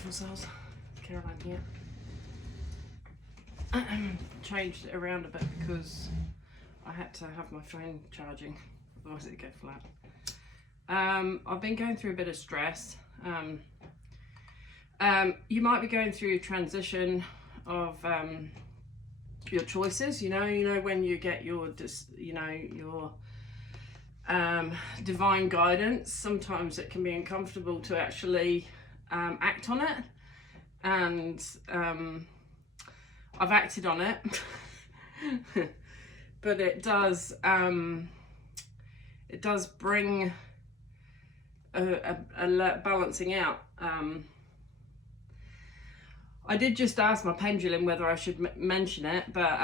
beautiful souls. Caroline here. Changed it around a bit because I had to have my phone charging, otherwise it'd go flat. I've been going through a bit of stress. You might be going through a transition of your choices. You know when you get your divine guidance, sometimes it can be uncomfortable to actually act on it, and I've acted on it. But it does bring a balancing out. I did just ask my pendulum whether I should mention it, but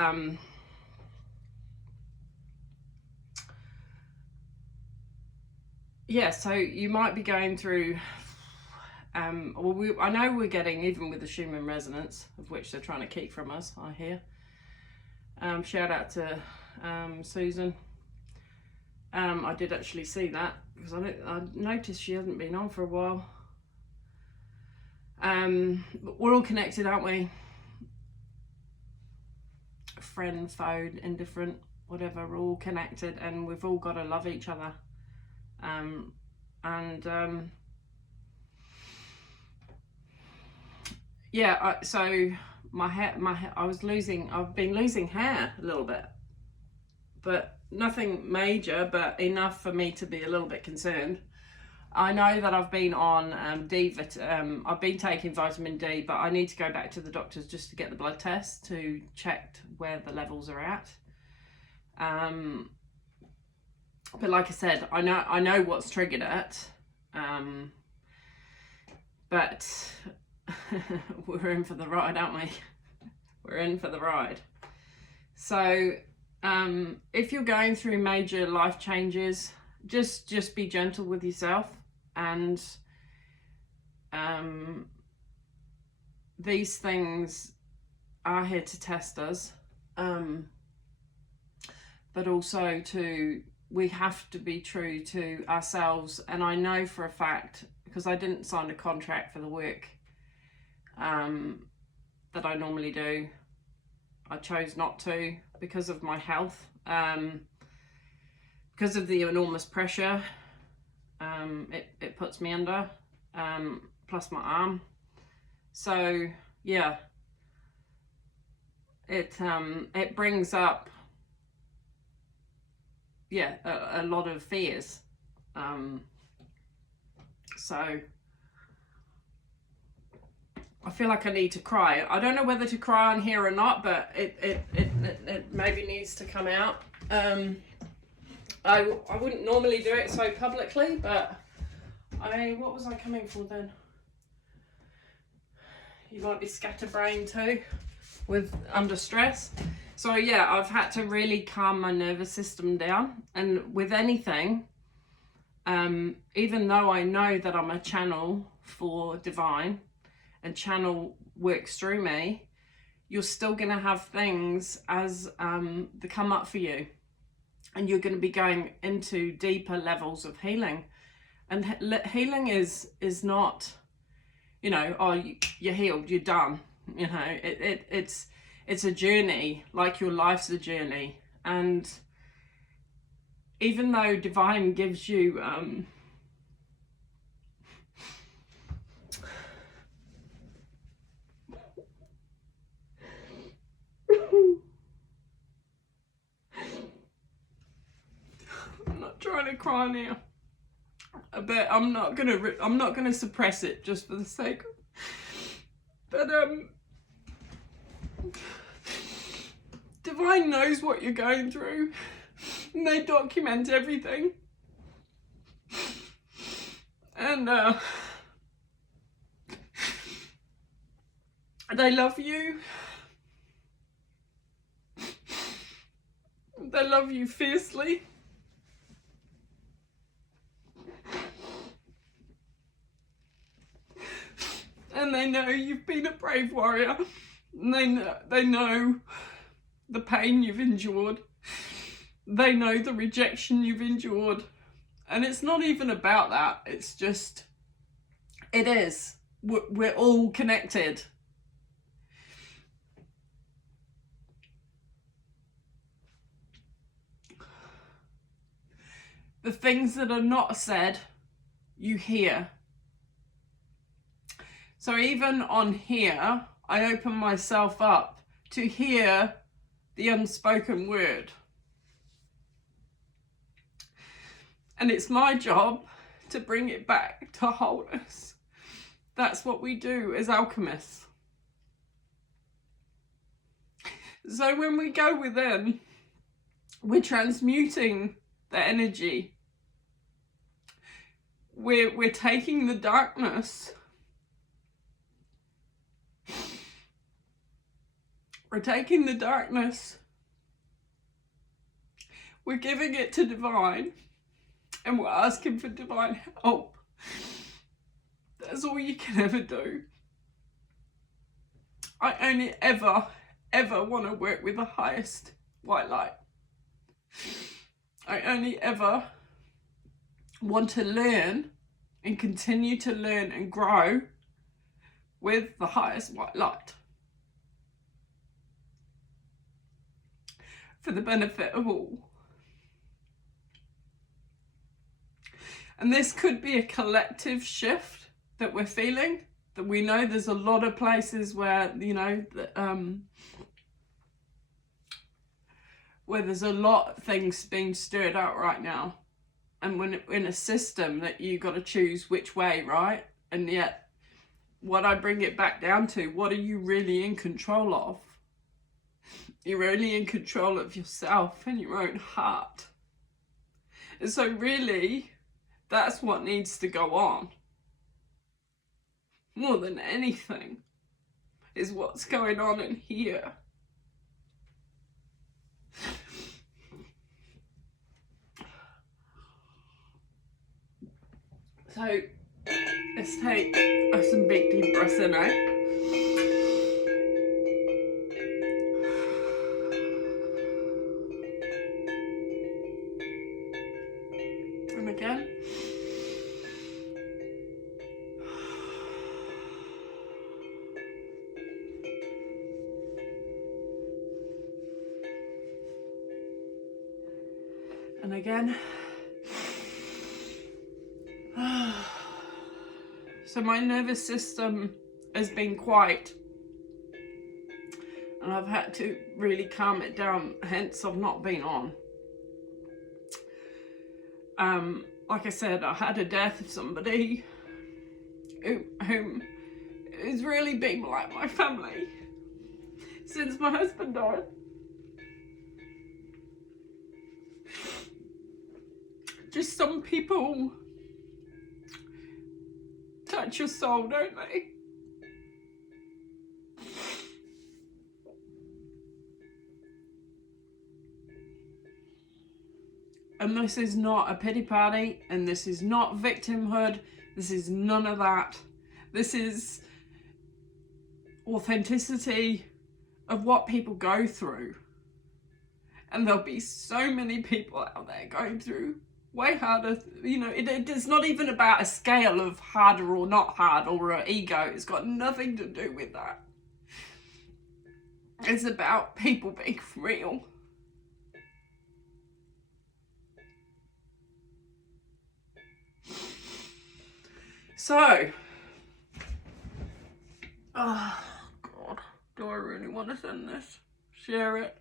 yeah, so you might be going through I know we're getting, even with the Schumann resonance, of which they're trying to keep from us, I hear. Shout out to Susan. I did actually see that because I noticed she hasn't been on for a while. But we're all connected, aren't we? Friend, foe, indifferent, whatever, we're all connected, and we've all got to love each other. Yeah, so my hair, I've been losing hair a little bit, but nothing major, but enough for me to be a little bit concerned. I know that I've been on I've been taking vitamin D, but I need to go back to the doctors just to get the blood test to check where the levels are at. But like I said, I know what's triggered it, but we're in for the ride, aren't we? We're in for the ride. So if you're going through major life changes, just be gentle with yourself, and these things are here to test us, but also we have to be true to ourselves. And I know for a fact, because I didn't sign a contract for the work that I normally do, I chose not to because of my health, because of the enormous pressure it puts me under, plus my arm. So yeah, it brings up a lot of fears. So I feel like I need to cry. I don't know whether to cry on here or not, but it maybe needs to come out. I wouldn't normally do it so publicly, but what was I coming for then? You might be scatterbrained too, under stress. So yeah, I've had to really calm my nervous system down. And with anything, even though I know that I'm a channel for divine, and channel works through me, you're still going to have things as they come up for you, and you're going to be going into deeper levels of healing. And healing is not, oh, you're healed, you're done. It's a journey, like your life's a journey. And even though divine gives you I'm not trying to cry now, but I'm not gonna suppress it just for the sake of, but divine knows what you're going through, and they document everything, and they love you. They love you fiercely. And they know you've been a brave warrior. And they know the pain you've endured. They know the rejection you've endured. And it's not even about that. It's just, it is. we're all connected. The things that are not said, you hear. So even on here, I open myself up to hear the unspoken word. And it's my job to bring it back to wholeness. That's what we do as alchemists. So when we go within, we're transmuting the energy. We're taking the darkness. We're taking the darkness. We're giving it to divine. And we're asking for divine help. That's all you can ever do. I only ever want to work with the highest white light. I only ever want to learn and continue to learn and grow with the highest white light. For the benefit of all. And this could be a collective shift that we're feeling, that we know there's a lot of places where, you know, where there's a lot of things being stirred out right now. And when in a system that you got to choose which way, right? And yet, what I bring it back down to, what are you really in control of? You're only in control of yourself and your own heart. And so really, that's what needs to go on. More than anything, is what's going on in here. So, let's take some big deep breaths in, eh? And again. And again. So my nervous system has been quiet. And I've had to really calm it down, hence I've not been on. Like I said, I had a death of somebody whom has really been like my family since my husband died. Just some people touch your soul, don't they? And this is not a pity party, and this is not victimhood. This is none of that. This is authenticity of what people go through. And there'll be so many people out there going through way harder. You know, it's not even about a scale of harder or not hard or an ego. It's got nothing to do with that. It's about people being real. So, oh God, do I really want to send this? Share it.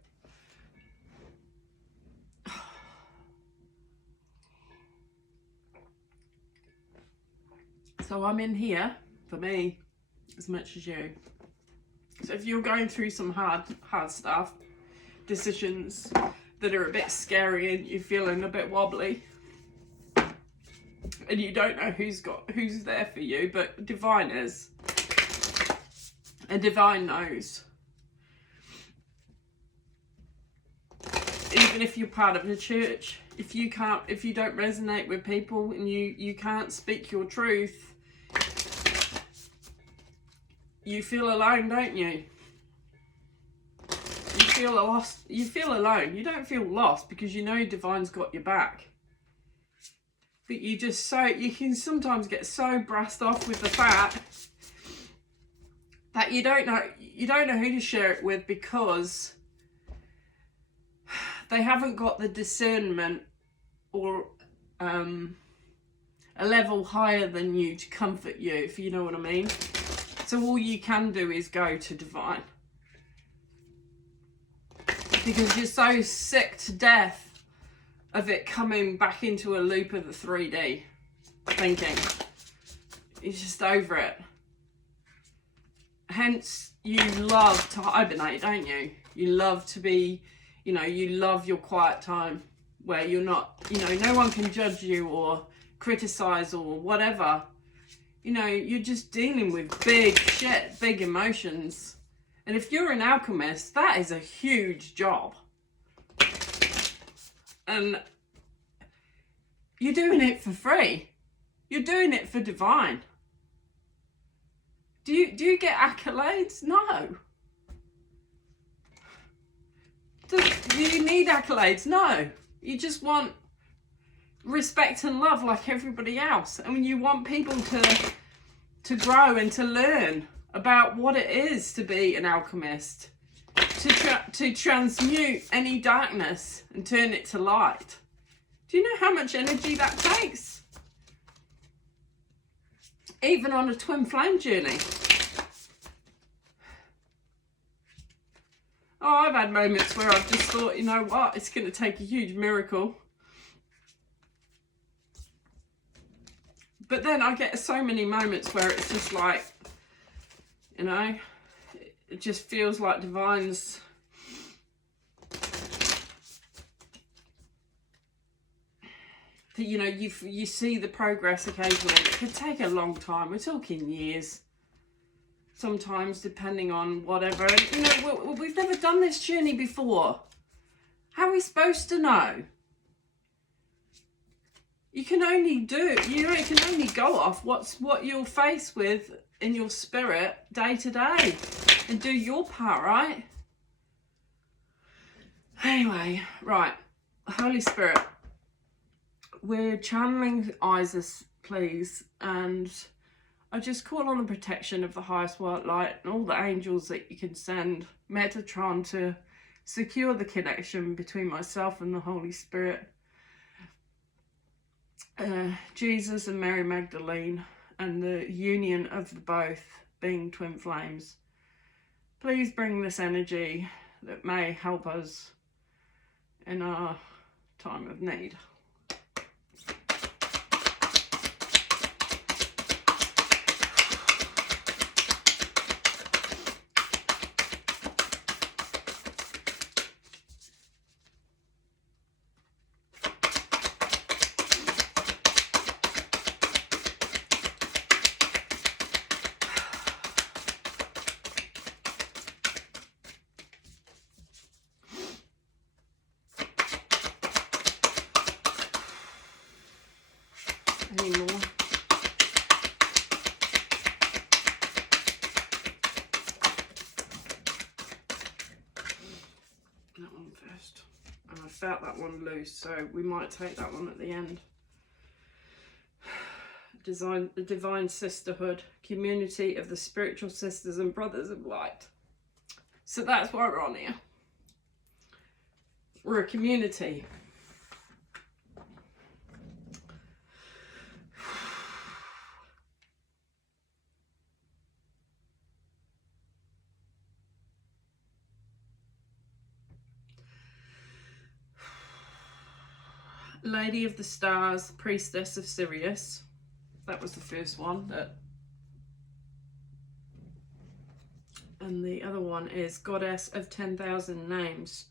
So I'm in here, for me, as much as you. So if you're going through some hard stuff, decisions that are a bit scary and you're feeling a bit wobbly, and you don't know who's there for you, but divine is. And divine knows. Even if you're part of the church, if you don't resonate with people and you can't speak your truth, you feel alone, don't you? You feel lost. You feel alone. You don't feel lost because you know divine's got your back. But you can sometimes get so brassed off with the fact that you don't know who to share it with, because they haven't got the discernment or a level higher than you to comfort you, if you know what I mean. So all you can do is go to divine, because you're so sick to death of it coming back into a loop of the 3D thinking. You're just over it. Hence, you love to hibernate, don't you? You love to be, you love your quiet time where you're not, no one can judge you or criticize or whatever. You're just dealing with big shit, big emotions. And if you're an alchemist, that is a huge job. And you're doing it for free. You're doing it for divine. Do you get accolades? No. Do you need accolades? No. You just want respect and love like everybody else. And you want people to grow and to learn about what it is to be an alchemist, to transmute any darkness and turn it to light. Do you know how much energy that takes? Even on a twin flame journey. Oh, I've had moments where I've just thought, you know what, it's going to take a huge miracle. But then I get so many moments where it's just like, it just feels like divine's that, you see the progress occasionally. It could take a long time. We're talking years. Sometimes, depending on whatever. And, we've never done this journey before. How are we supposed to know? You can only you can only go off what you're faced with in your spirit day to day, and do your part, right? Anyway, right. Holy Spirit, we're channeling Isis, please, and I just call on the protection of the highest white light and all the angels that you can send, Metatron, to secure the connection between myself and the Holy Spirit, Jesus and Mary Magdalene, and the union of the both being twin flames. Please bring this energy that may help us in our time of need. Anymore. That one first. And I felt that one loose, so we might take that one at the end. The divine sisterhood, community of the spiritual sisters and brothers of light. So that's why we're on here. We're a community. Lady of the Stars, Priestess of Sirius. That was the first one. And the other one is Goddess of 10,000 Names,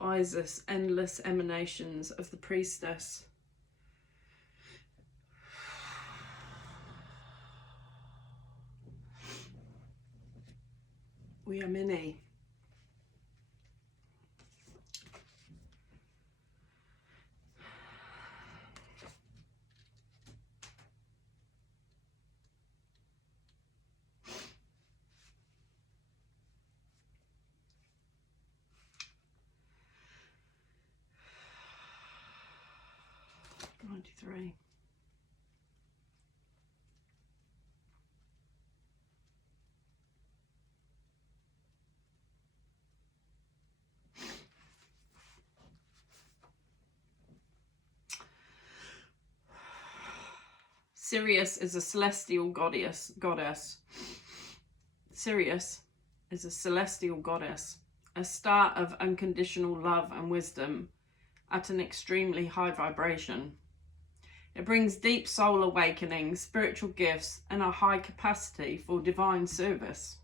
Isis, Endless Emanations of the Priestess. We are many. Three. Sirius is a celestial goddess. Sirius is a celestial goddess, a star of unconditional love and wisdom at an extremely high vibration. It brings deep soul awakening, spiritual gifts, and a high capacity for divine service.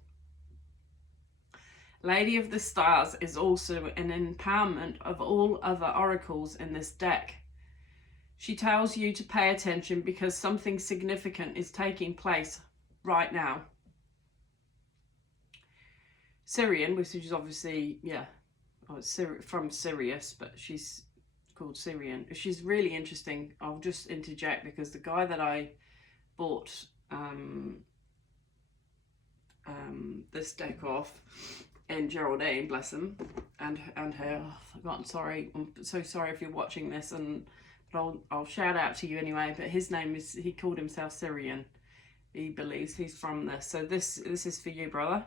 Lady of the Stars is also an empowerment of all other oracles in this deck. She tells you to pay attention because something significant is taking place right now. Syrian, which is obviously, from Sirius, but she's called Syrian. She's really interesting. I'll just interject because the guy that I bought this deck off, and Geraldine, bless him, and her, I've forgotten, sorry, I'm so sorry if you're watching this, but I'll shout out to you anyway, but his name is, he called himself Syrian. He believes he's from this. So this is for you, brother.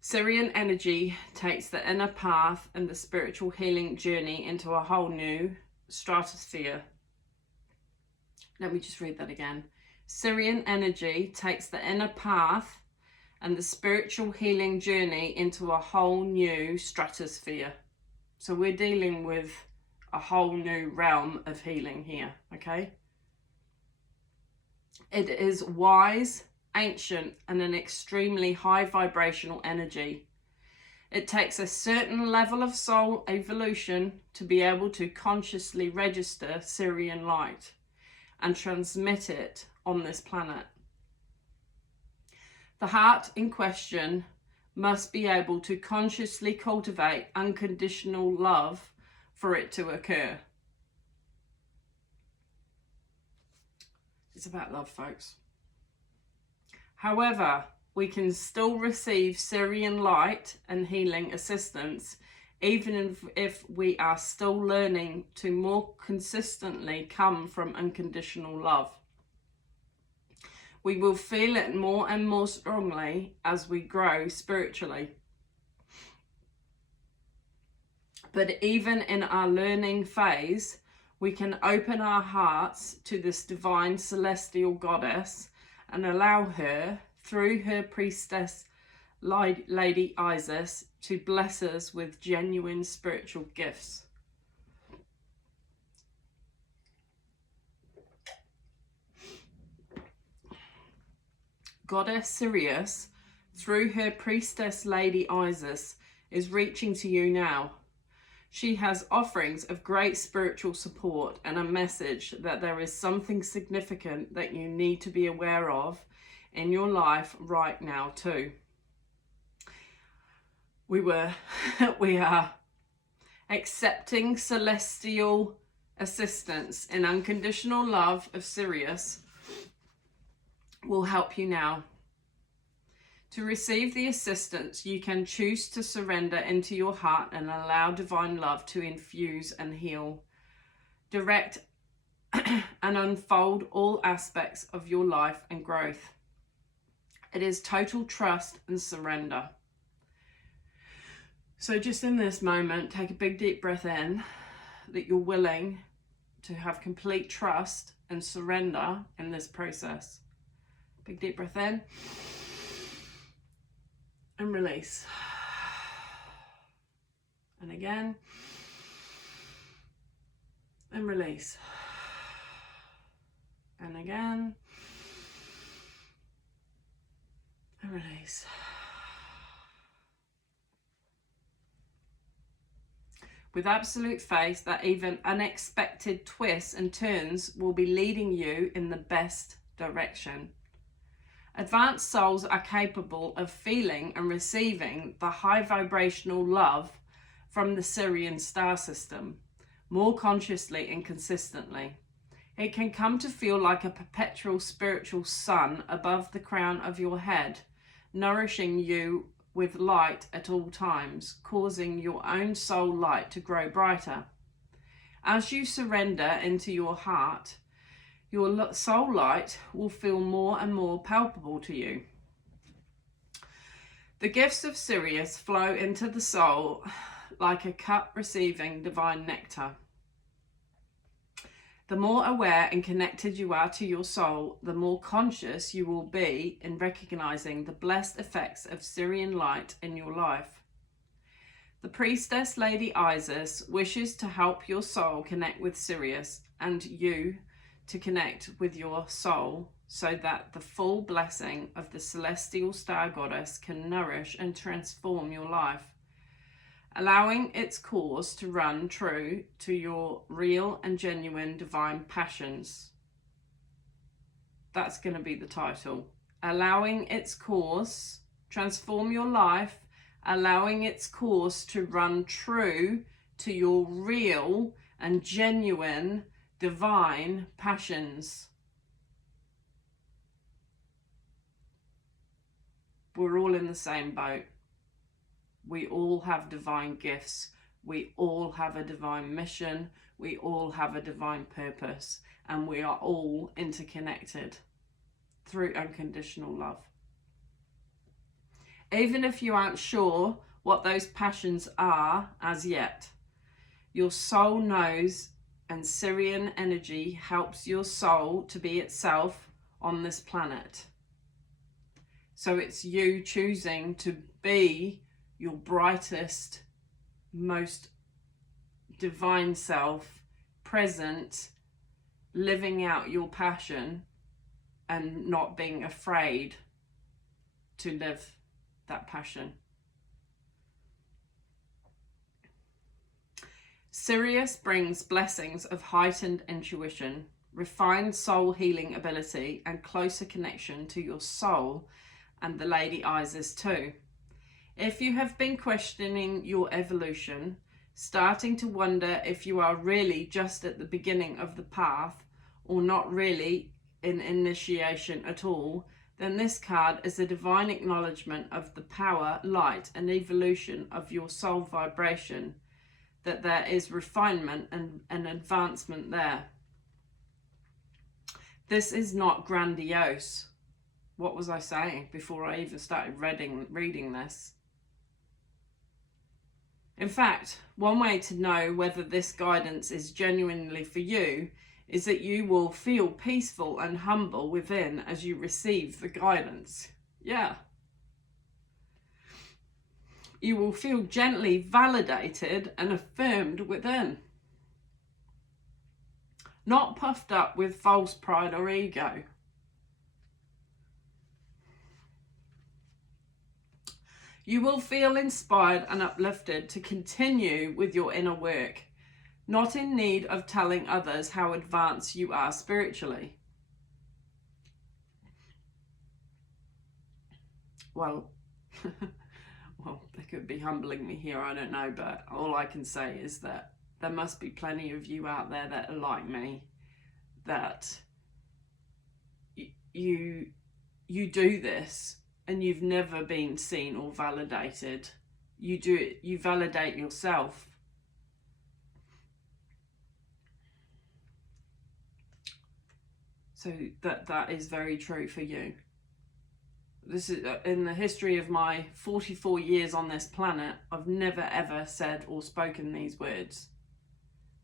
Syrian energy takes the inner path and the spiritual healing journey into a whole new stratosphere. Let me just read that again. Syrian energy takes the inner path and the spiritual healing journey into a whole new stratosphere. So we're dealing with a whole new realm of healing here, okay? It is wise, ancient, and an extremely high vibrational energy. It takes a certain level of soul evolution to be able to consciously register Syrian light and transmit it on this planet. The heart in question must be able to consciously cultivate unconditional love for it to occur. It's about love, folks. However, we can still receive Syrian light and healing assistance even if we are still learning to more consistently come from unconditional love. We will feel it more and more strongly as we grow spiritually. But even in our learning phase, we can open our hearts to this divine celestial goddess and allow her, through her priestess, Lady Isis, to bless us with genuine spiritual gifts. Goddess Sirius, through her priestess Lady Isis, is reaching to you now. She has offerings of great spiritual support and a message that there is something significant that you need to be aware of in your life right now too. We are accepting celestial assistance and unconditional love of Sirius will help you now. To receive the assistance, you can choose to surrender into your heart and allow divine love to infuse and heal, direct and unfold all aspects of your life and growth. It is total trust and surrender. So just in this moment, take a big deep breath in, that you're willing to have complete trust and surrender in this process. Big deep breath in and release. And again, and release. And again, and release. With absolute faith that even unexpected twists and turns will be leading you in the best direction. Advanced souls are capable of feeling and receiving the high vibrational love from the Syrian star system more consciously and consistently. It can come to feel like a perpetual spiritual sun above the crown of your head, nourishing you with light at all times, causing your own soul light to grow brighter. As you surrender into your heart, your soul light will feel more and more palpable to you. The gifts of Sirius flow into the soul like a cup receiving divine nectar. The more aware and connected you are to your soul, the more conscious you will be in recognizing the blessed effects of Syrian light in your life. The priestess Lady Isis wishes to help your soul connect with Sirius and you to connect with your soul so that the full blessing of the celestial star goddess can nourish and transform your life, allowing its course to run true to your real and genuine divine passions. That's going to be the title. Allowing its course, transform your life, allowing its course to run true to your real and genuine divine passions. We're all in the same boat. We all have divine gifts. We all have a divine mission. We all have a divine purpose. And we are all interconnected through unconditional love. Even if you aren't sure what those passions are as yet, your soul knows, and Syrian energy helps your soul to be itself on this planet. So it's you choosing to be your brightest, most divine self, present, living out your passion and not being afraid to live that passion. Sirius brings blessings of heightened intuition, refined soul healing ability, and closer connection to your soul and the Lady Isis too. If you have been questioning your evolution, starting to wonder if you are really just at the beginning of the path or not really in initiation at all, then this card is a divine acknowledgement of the power, light, and evolution of your soul vibration, that there is refinement and advancement there. This is not grandiose. What was I saying before I even started reading this? In fact, one way to know whether this guidance is genuinely for you is that you will feel peaceful and humble within as you receive the guidance. Yeah. You will feel gently validated and affirmed within. Not puffed up with false pride or ego. You will feel inspired and uplifted to continue with your inner work, not in need of telling others how advanced you are spiritually. Well, they could be humbling me here, I don't know, but all I can say is that there must be plenty of you out there that are like me, that you do this and you've never been seen or validated. You do it, you validate yourself. So that is very true for you. This is in the history of my 44 years on this planet, I've never ever said or spoken these words.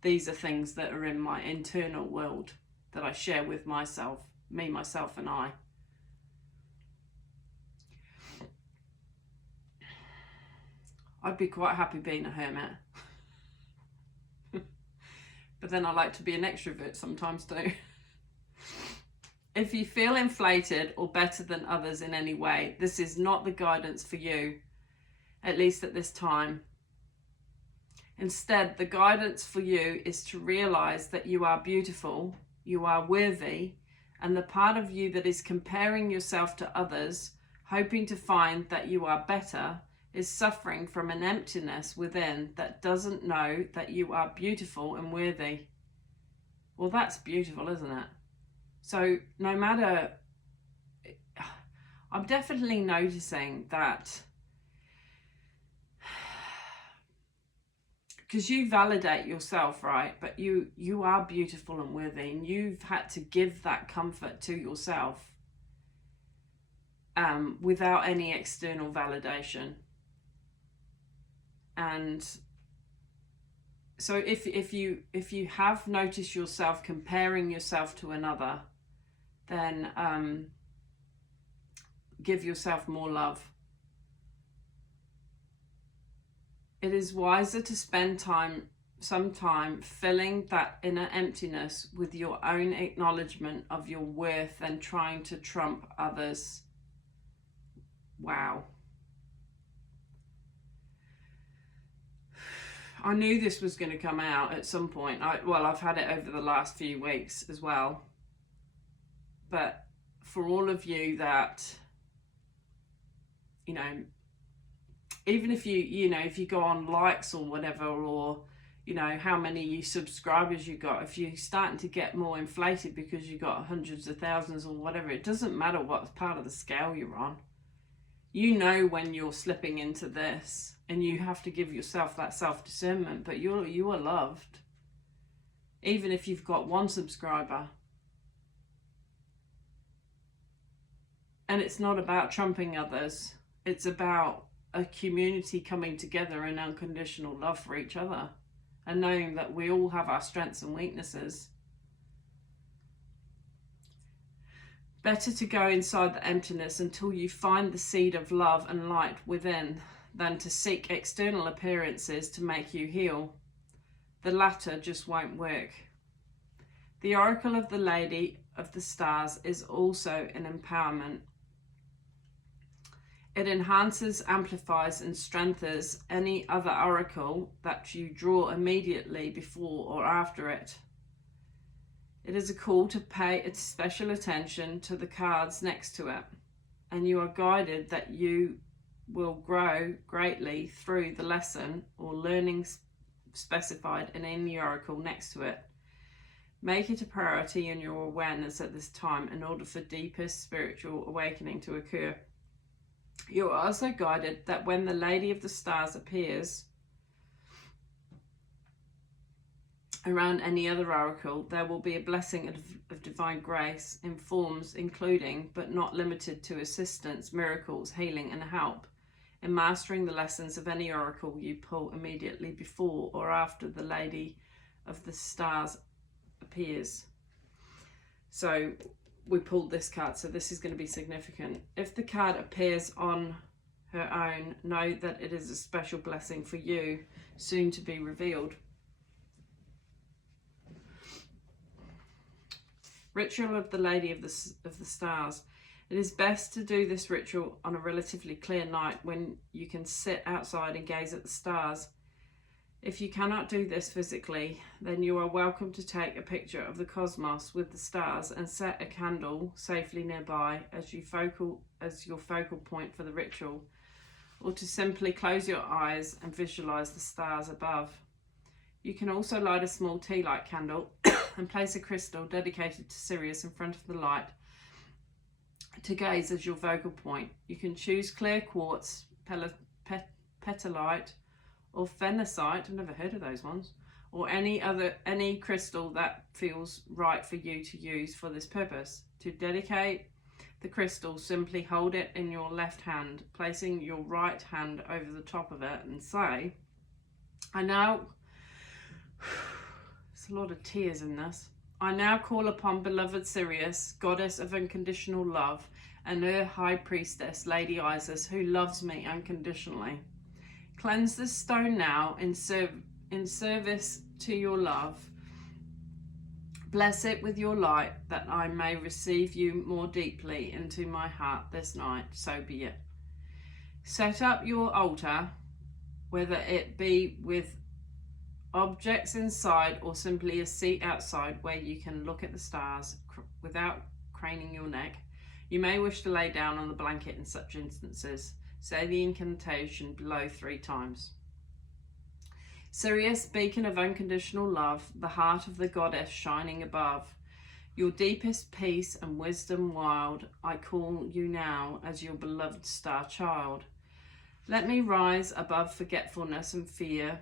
These are things that are in my internal world that I share with myself, me, myself, and I. I'd be quite happy being a hermit. But then I like to be an extrovert sometimes too. If you feel inflated or better than others in any way, this is not the guidance for you, at least at this time. Instead, the guidance for you is to realize that you are beautiful, you are worthy, and the part of you that is comparing yourself to others, hoping to find that you are better, is suffering from an emptiness within that doesn't know that you are beautiful and worthy. Well, that's beautiful, isn't it? So no matter, I'm definitely noticing that, because you validate yourself, right? But you are beautiful and worthy, and you've had to give that comfort to yourself without any external validation. And So if you have noticed yourself comparing yourself to another, then give yourself more love. It is wiser to spend some time filling that inner emptiness with your own acknowledgement of your worth than trying to trump others. Wow. I knew this was going to come out at some point. I've had it over the last few weeks as well. But for all of you that, you know, even if if you go on likes or whatever, or, you know, how many subscribers you got, if you're starting to get more inflated because you got hundreds of thousands or whatever, it doesn't matter what part of the scale you're on. You know when you're slipping into this, and you have to give yourself that self-discernment, but you are loved. Even if you've got 1 subscriber. And it's not about trumping others. It's about a community coming together in unconditional love for each other, and knowing that we all have our strengths and weaknesses. Better to go inside the emptiness until you find the seed of love and light within than to seek external appearances to make you heal. The latter just won't work. The Oracle of the Lady of the Stars is also an empowerment. It enhances, amplifies, and strengthens any other oracle that you draw immediately before or after it. It is a call to pay special attention to the cards next to it, and you are guided that you will grow greatly through the lesson or learning specified in any oracle next to it. Make it a priority in your awareness at this time in order for deepest spiritual awakening to occur. You are also guided that when the Lady of the Stars appears around any other oracle, there will be a blessing of divine grace in forms including, but not limited to, assistance, miracles, healing, and help in mastering the lessons of any oracle you pull immediately before or after the Lady of the Stars appears. So we pulled this card, so this is going to be significant. If the card appears on her own, know that it is a special blessing for you, soon to be revealed. Ritual of the Lady of the Stars. It is best to do this ritual on a relatively clear night when you can sit outside and gaze at the stars. If you cannot do this physically, then you are welcome to take a picture of the cosmos with the stars and set a candle safely nearby as your focal point for the ritual, or to simply close your eyes and visualize the stars above. You can also light a small tea light candle and place a crystal dedicated to Sirius in front of the light to gaze as your focal point. You can choose clear quartz, petalite, or phenacite, I've never heard of those ones, or any crystal that feels right for you to use for this purpose. To dedicate the crystal, simply hold it in your left hand, placing your right hand over the top of it, and say, there's a lot of tears in this. I now call upon beloved Sirius, goddess of unconditional love, and her high priestess, Lady Isis, who loves me unconditionally. Cleanse this stone now in service to your love. Bless it with your light, that I may receive you more deeply into my heart this night. So be it. Set up your altar, whether it be with objects inside or simply a seat outside where you can look at the stars without craning your neck. You may wish to lay down on the blanket in such instances. Say the incantation below 3 times. Sirius, beacon of unconditional love, the heart of the goddess shining above, your deepest peace and wisdom wild, I call you now as your beloved star child. Let me rise above forgetfulness and fear.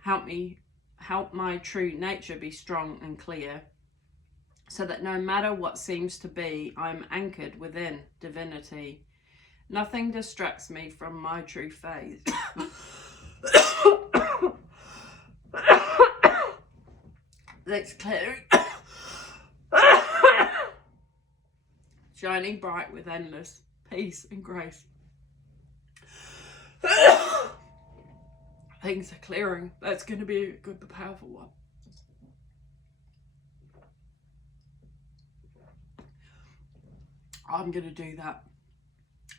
Help my true nature be strong and clear, so that no matter what seems to be, I am anchored within divinity. Nothing distracts me from my true faith. that's clearing, shining bright with endless peace and grace. Things are clearing. That's going to be a good, powerful one. I'm going to do that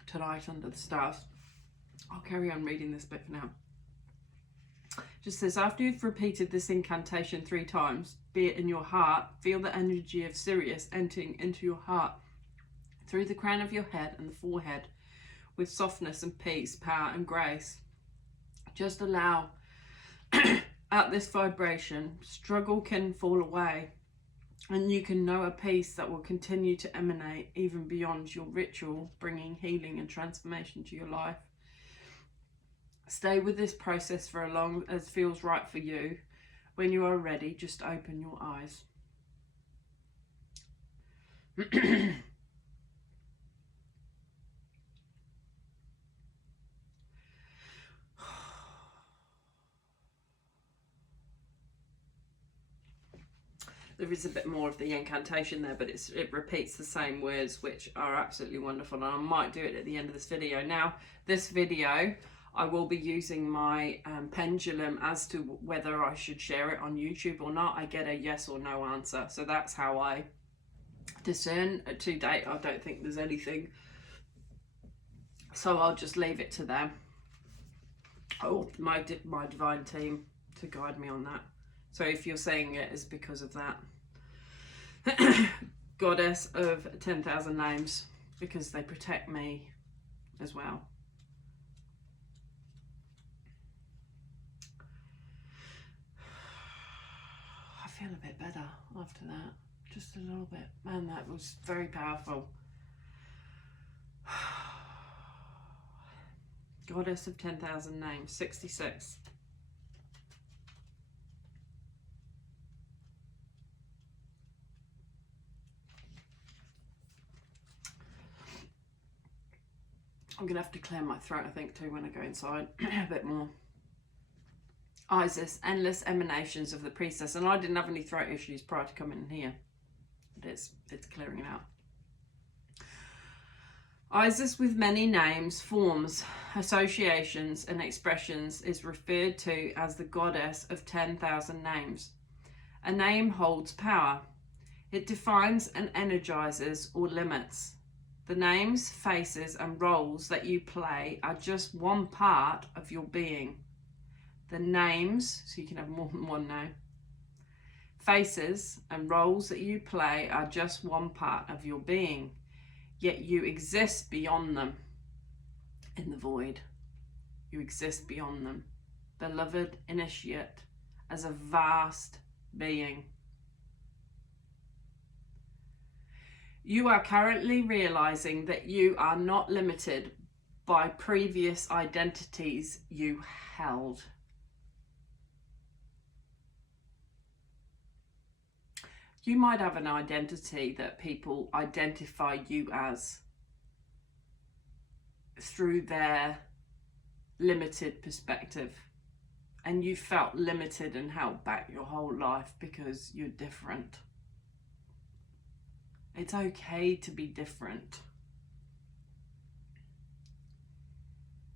tonight under the stars. I'll carry on reading this bit for now. Just says, after you've repeated this incantation 3 times, be it in your heart, feel the energy of Sirius entering into your heart through the crown of your head and the forehead with softness and peace, power and grace. Just allow at this vibration, struggle can fall away, and you can know a peace that will continue to emanate even beyond your ritual, bringing healing and transformation to your life. Stay with this process for as long as feels right for you. When you are ready, just open your eyes. There is a bit more of the incantation there, but it repeats the same words, which are absolutely wonderful, and I might do it at the end of this video. Now, this video, I will be using my pendulum as to whether I should share it on YouTube or not. I get a yes or no answer, so that's how I discern. To date, I don't think there's anything, so I'll just leave it to them, or my divine team, to guide me on that. So if you're saying it is because of that. Goddess of 10,000 names, because they protect me as well. I feel a bit better after that, just a little bit. Man, that was very powerful. Goddess of 10,000 names, 66. I'm going to have to clear my throat, I think, too, when I go inside a bit more. Isis, endless emanations of the priestess. And I didn't have any throat issues prior to coming in here. But it's clearing it out. Isis, with many names, forms, associations and expressions, is referred to as the goddess of 10,000 names. A name holds power. It defines and energizes or limits. The names, faces and roles that you play are just one part of your being. The names, so you can have more than one name, faces and roles that you play are just one part of your being, yet you exist beyond them in the void. You exist beyond them. Beloved initiate, as a vast being. You are currently realizing that you are not limited by previous identities you held. You might have an identity that people identify you as through their limited perspective, and you felt limited and held back your whole life because you're different. It's okay to be different.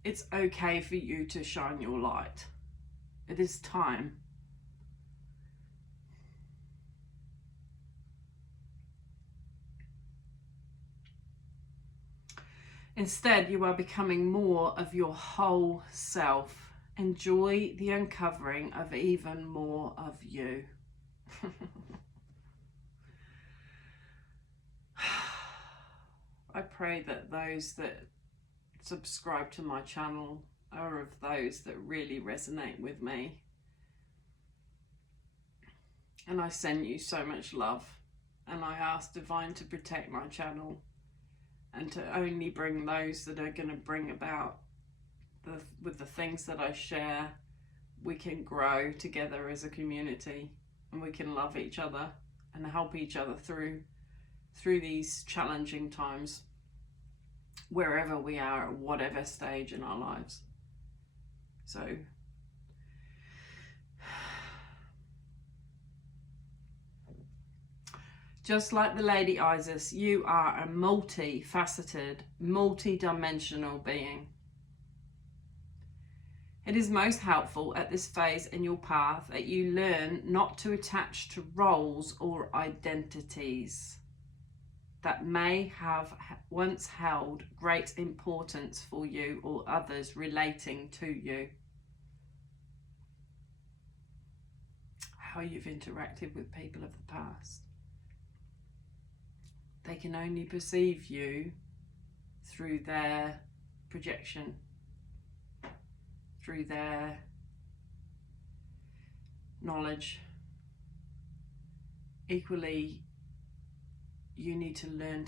It's okay for you to shine your light. It is time. Instead, you are becoming more of your whole self. Enjoy the uncovering of even more of you. I pray that those that subscribe to my channel are of those that really resonate with me. And I send you so much love. And I ask Divine to protect my channel and to only bring those that are going to bring about, with the things that I share, we can grow together as a community, and we can love each other and help each other through these challenging times, wherever we are, at whatever stage in our lives. So Just like the Lady Isis, you are a multifaceted, multi-dimensional being. It is most helpful at this phase in your path that you learn not to attach to roles or identities that may have once held great importance for you or others relating to you. How you've interacted with people of the past. They can only perceive you through their projection, through their knowledge. Equally, you need to learn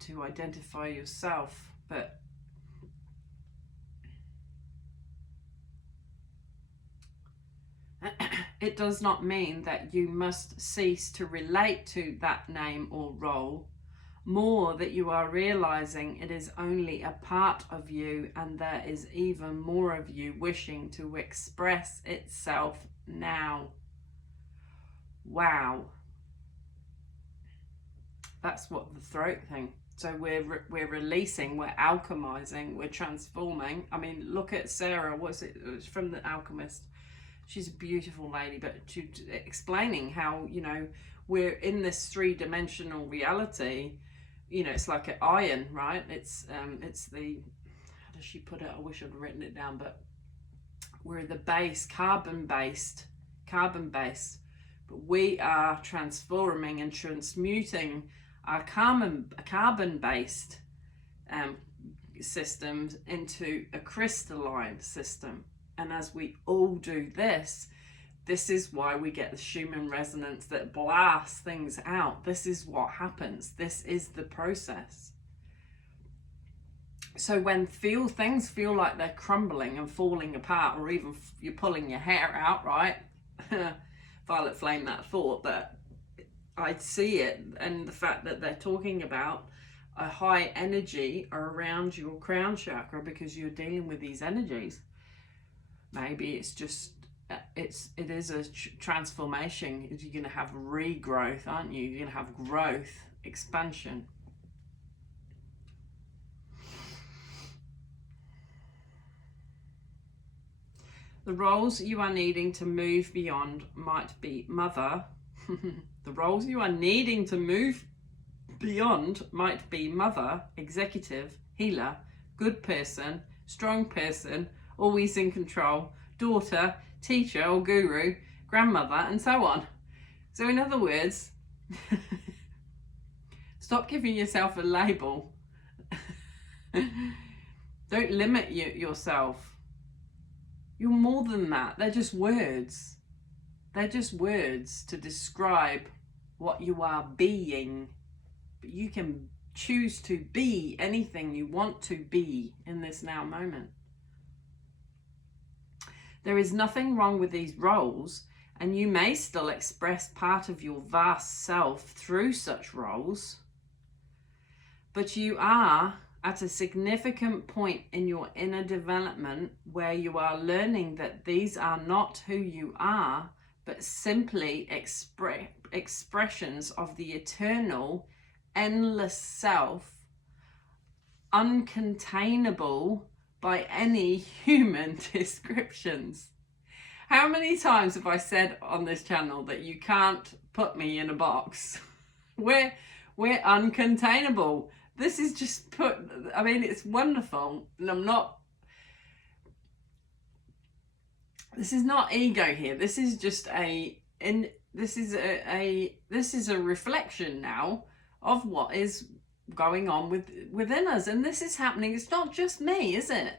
to identify yourself, but it does not mean that you must cease to relate to that name or role, more that you are realizing it is only a part of you and there is even more of you wishing to express itself now. Wow. That's what the throat thing. So we're releasing, we're alchemizing, we're transforming. I mean, look at Sarah. What's it? It was from The Alchemist. She's a beautiful lady, but she's explaining how, you know, we're in this three-dimensional reality. You know, it's like an iron, right? It's the, how does she put it? I wish I'd written it down, but we're the base, carbon-based. But we are transforming and transmuting our carbon-based systems into a crystalline system. And as we all do this, this is why we get the Schumann resonance that blasts things out. This is what happens. This is the process. So when things feel like they're crumbling and falling apart, or even you're pulling your hair out, right? Violet Flame that thought, but I see it, and the fact that they're talking about a high energy around your crown chakra because you're dealing with these energies. Maybe it's just it is a transformation. You're going to have regrowth, aren't you? You're going to have growth, expansion. The roles you are needing to move beyond might be mother. The roles you are needing to move beyond might be mother, executive, healer, good person, strong person, always in control, daughter, teacher or guru, grandmother, and so on. So in other words, stop giving yourself a label. Don't limit yourself. You're more than that. They're just words. They're just words to describe what you are being. But you can choose to be anything you want to be in this now moment. There is nothing wrong with these roles, and you may still express part of your vast self through such roles, but you are at a significant point in your inner development where you are learning that these are not who you are, but simply expressions of the eternal, endless self, uncontainable by any human descriptions. How many times have I said on this channel that you can't put me in a box? We're uncontainable. This is just I mean, it's wonderful, and this is not ego here. This is just this is a reflection now of what is going on within us, and this is happening. It's not just me, is it?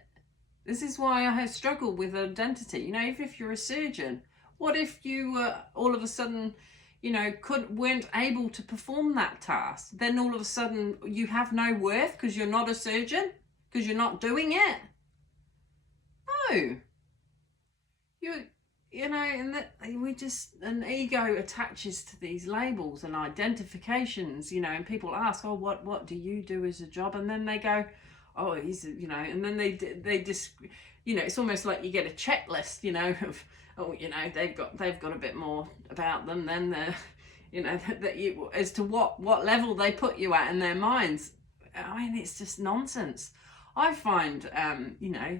This is why I have struggled with identity. You know, even if you're a surgeon, what if you all of a sudden, you know, weren't able to perform that task? Then all of a sudden you have no worth because you're not a surgeon, because you're not doing it. No, you know, and that an ego attaches to these labels and identifications, you know, and people ask, oh, what do you do as a job? And then they go, oh, he's, you know, and then they just, you know, it's almost like you get a checklist, you know, of, oh, you know, they've got a bit more about them, then you know, that you, as to what level they put you at in their minds. I mean, it's just nonsense. I find, you know,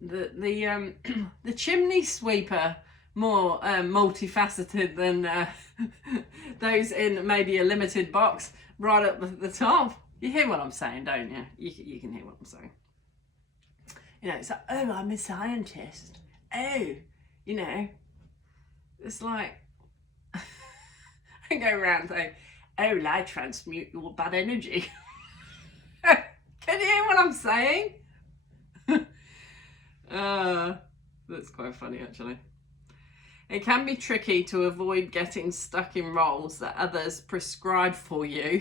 the chimney sweeper more multifaceted than those in maybe a limited box right up the top. You hear what I'm saying, don't you? You can hear what I'm saying. You know, it's like, oh, I'm a scientist. Oh, you know, it's like, I go around saying, oh, well, I transmute your bad energy. Can you hear what I'm saying? That's quite funny, actually. It can be tricky to avoid getting stuck in roles that others prescribe for you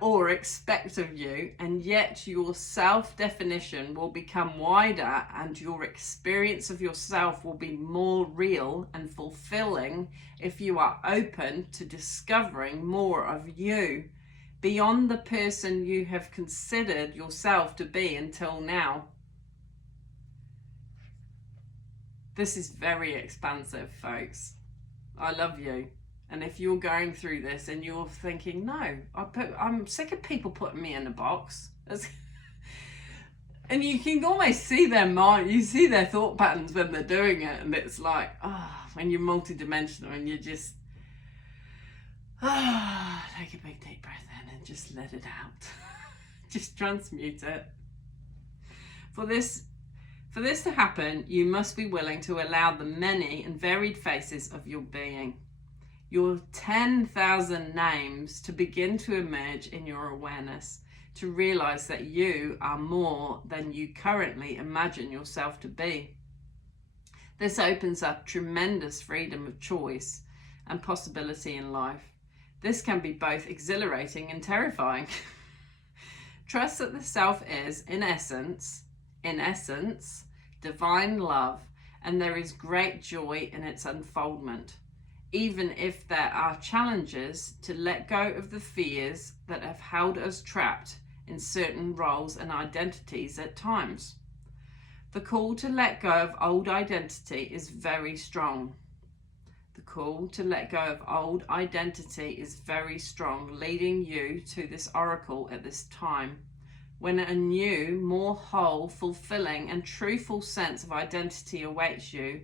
or expect of you, and yet your self-definition will become wider and your experience of yourself will be more real and fulfilling if you are open to discovering more of you beyond the person you have considered yourself to be until now. This is very expansive, folks. I love you. And if you're going through this and you're thinking, no, I'm sick of people putting me in a box. And you can almost see their mind, you see their thought patterns when they're doing it. And it's like, when you're multidimensional and you just, take a big deep breath in and just let it out. Just transmute it. For this to happen, you must be willing to allow the many and varied faces of your being, your 10,000 names, to begin to emerge in your awareness, to realize that you are more than you currently imagine yourself to be. This opens up tremendous freedom of choice and possibility in life. This can be both exhilarating and terrifying. Trust that the self is, in essence, divine love, and there is great joy in its unfoldment, even if there are challenges to let go of the fears that have held us trapped in certain roles and identities at times. The call to let go of old identity is very strong. The call to let go of old identity is very strong, leading you to this oracle at this time, when a new, more whole, fulfilling and truthful sense of identity awaits you.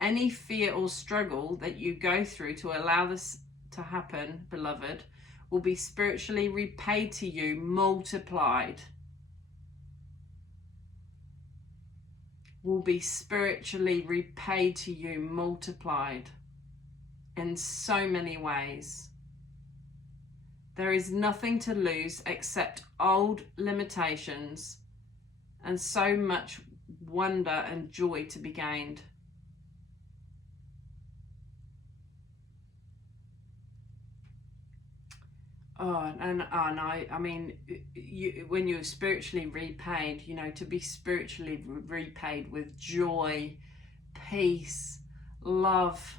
Any fear or struggle that you go through to allow this to happen, beloved, will be spiritually repaid to you, multiplied. Will be spiritually repaid to you, multiplied in so many ways. There is nothing to lose except old limitations and so much wonder and joy to be gained. I mean, when you're spiritually repaid, you know, to be spiritually repaid with joy, peace, love,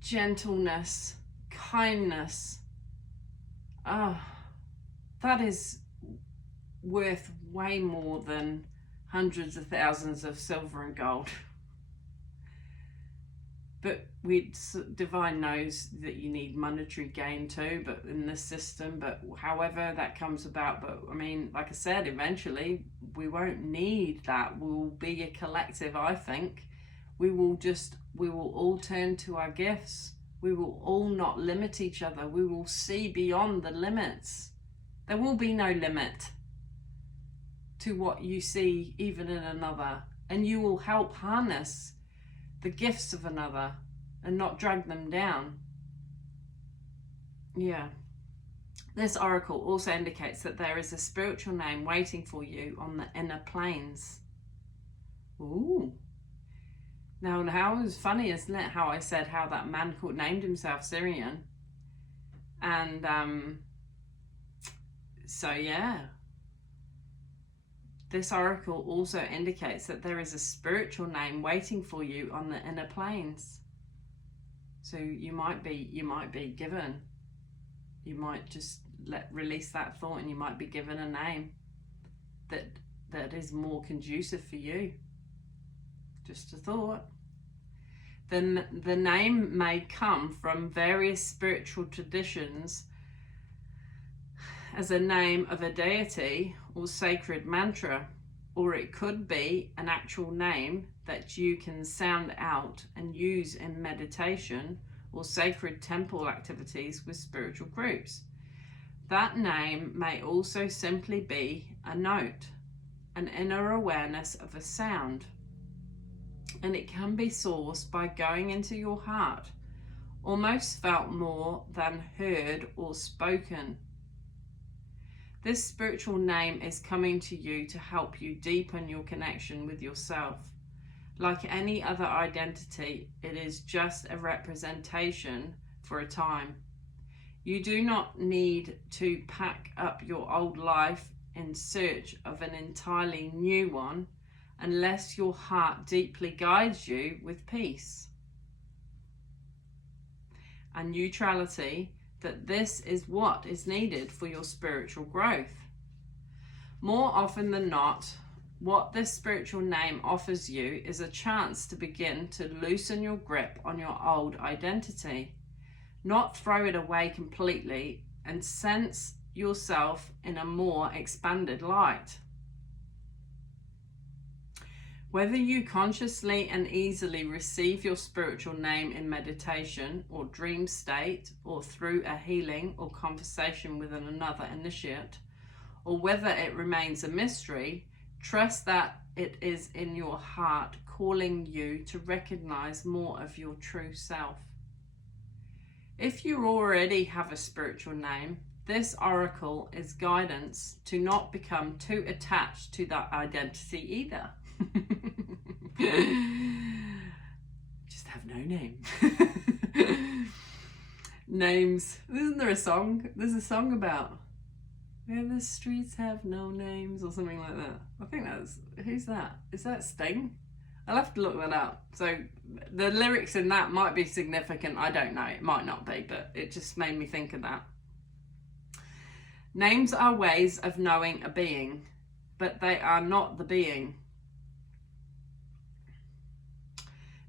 gentleness, kindness, that is worth way more than hundreds of thousands of silver and gold. But divine knows that you need monetary gain too, but in this system, but however that comes about. But I mean, like I said, eventually we won't need that. We'll be a collective, I think. We will all turn to our gifts. We will all not limit each other. We will see beyond the limits. There will be no limit to what you see even in another. And you will help harness the gifts of another and not drag them down. Yeah. This oracle also indicates that there is a spiritual name waiting for you on the inner planes. Ooh. Now, how is funny, isn't it? How I said how that man named himself Syrian. And so, yeah. This oracle also indicates that there is a spiritual name waiting for you on the inner planes. So you might be given. You might just release that thought, and you might be given a name that is more conducive for you. Just a thought. then the name may come from various spiritual traditions as a name of a deity or sacred mantra, or it could be an actual name that you can sound out and use in meditation or sacred temple activities with spiritual groups. That name may also simply be a note, an inner awareness of a sound, and it can be sourced by going into your heart, almost felt more than heard or spoken. This spiritual name is coming to you to help you deepen your connection with yourself. Like any other identity, it is just a representation for a time. You do not need to pack up your old life in search of an entirely new one unless your heart deeply guides you with peace and neutrality, that this is what is needed for your spiritual growth. More often than not, what this spiritual name offers you is a chance to begin to loosen your grip on your old identity, not throw it away completely, and sense yourself in a more expanded light. Whether you consciously and easily receive your spiritual name in meditation or dream state, or through a healing or conversation with another initiate, or whether it remains a mystery, trust that it is in your heart calling you to recognize more of your true self. If you already have a spiritual name, this oracle is guidance to not become too attached to that identity either. Just have no name. Names. Isn't there a song? There's a song about where the streets have no names or something like that. I think that's, who's that? Is that Sting? I'll have to look that up. So the lyrics in that might be significant. I don't know. It might not be, but it just made me think of that. Names are ways of knowing a being, but they are not the being.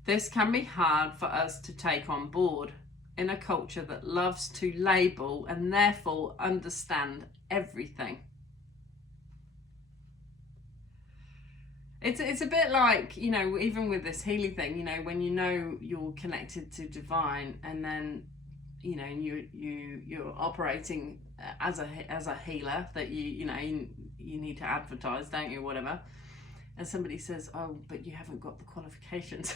This can be hard for us to take on board in a culture that loves to label and therefore understand everything. It's a bit like, you know, even with this healing thing, you know, when you know you're connected to divine, and then, you know, you're operating as a healer, that you need to advertise, don't you, whatever, and somebody says, oh, but you haven't got the qualifications.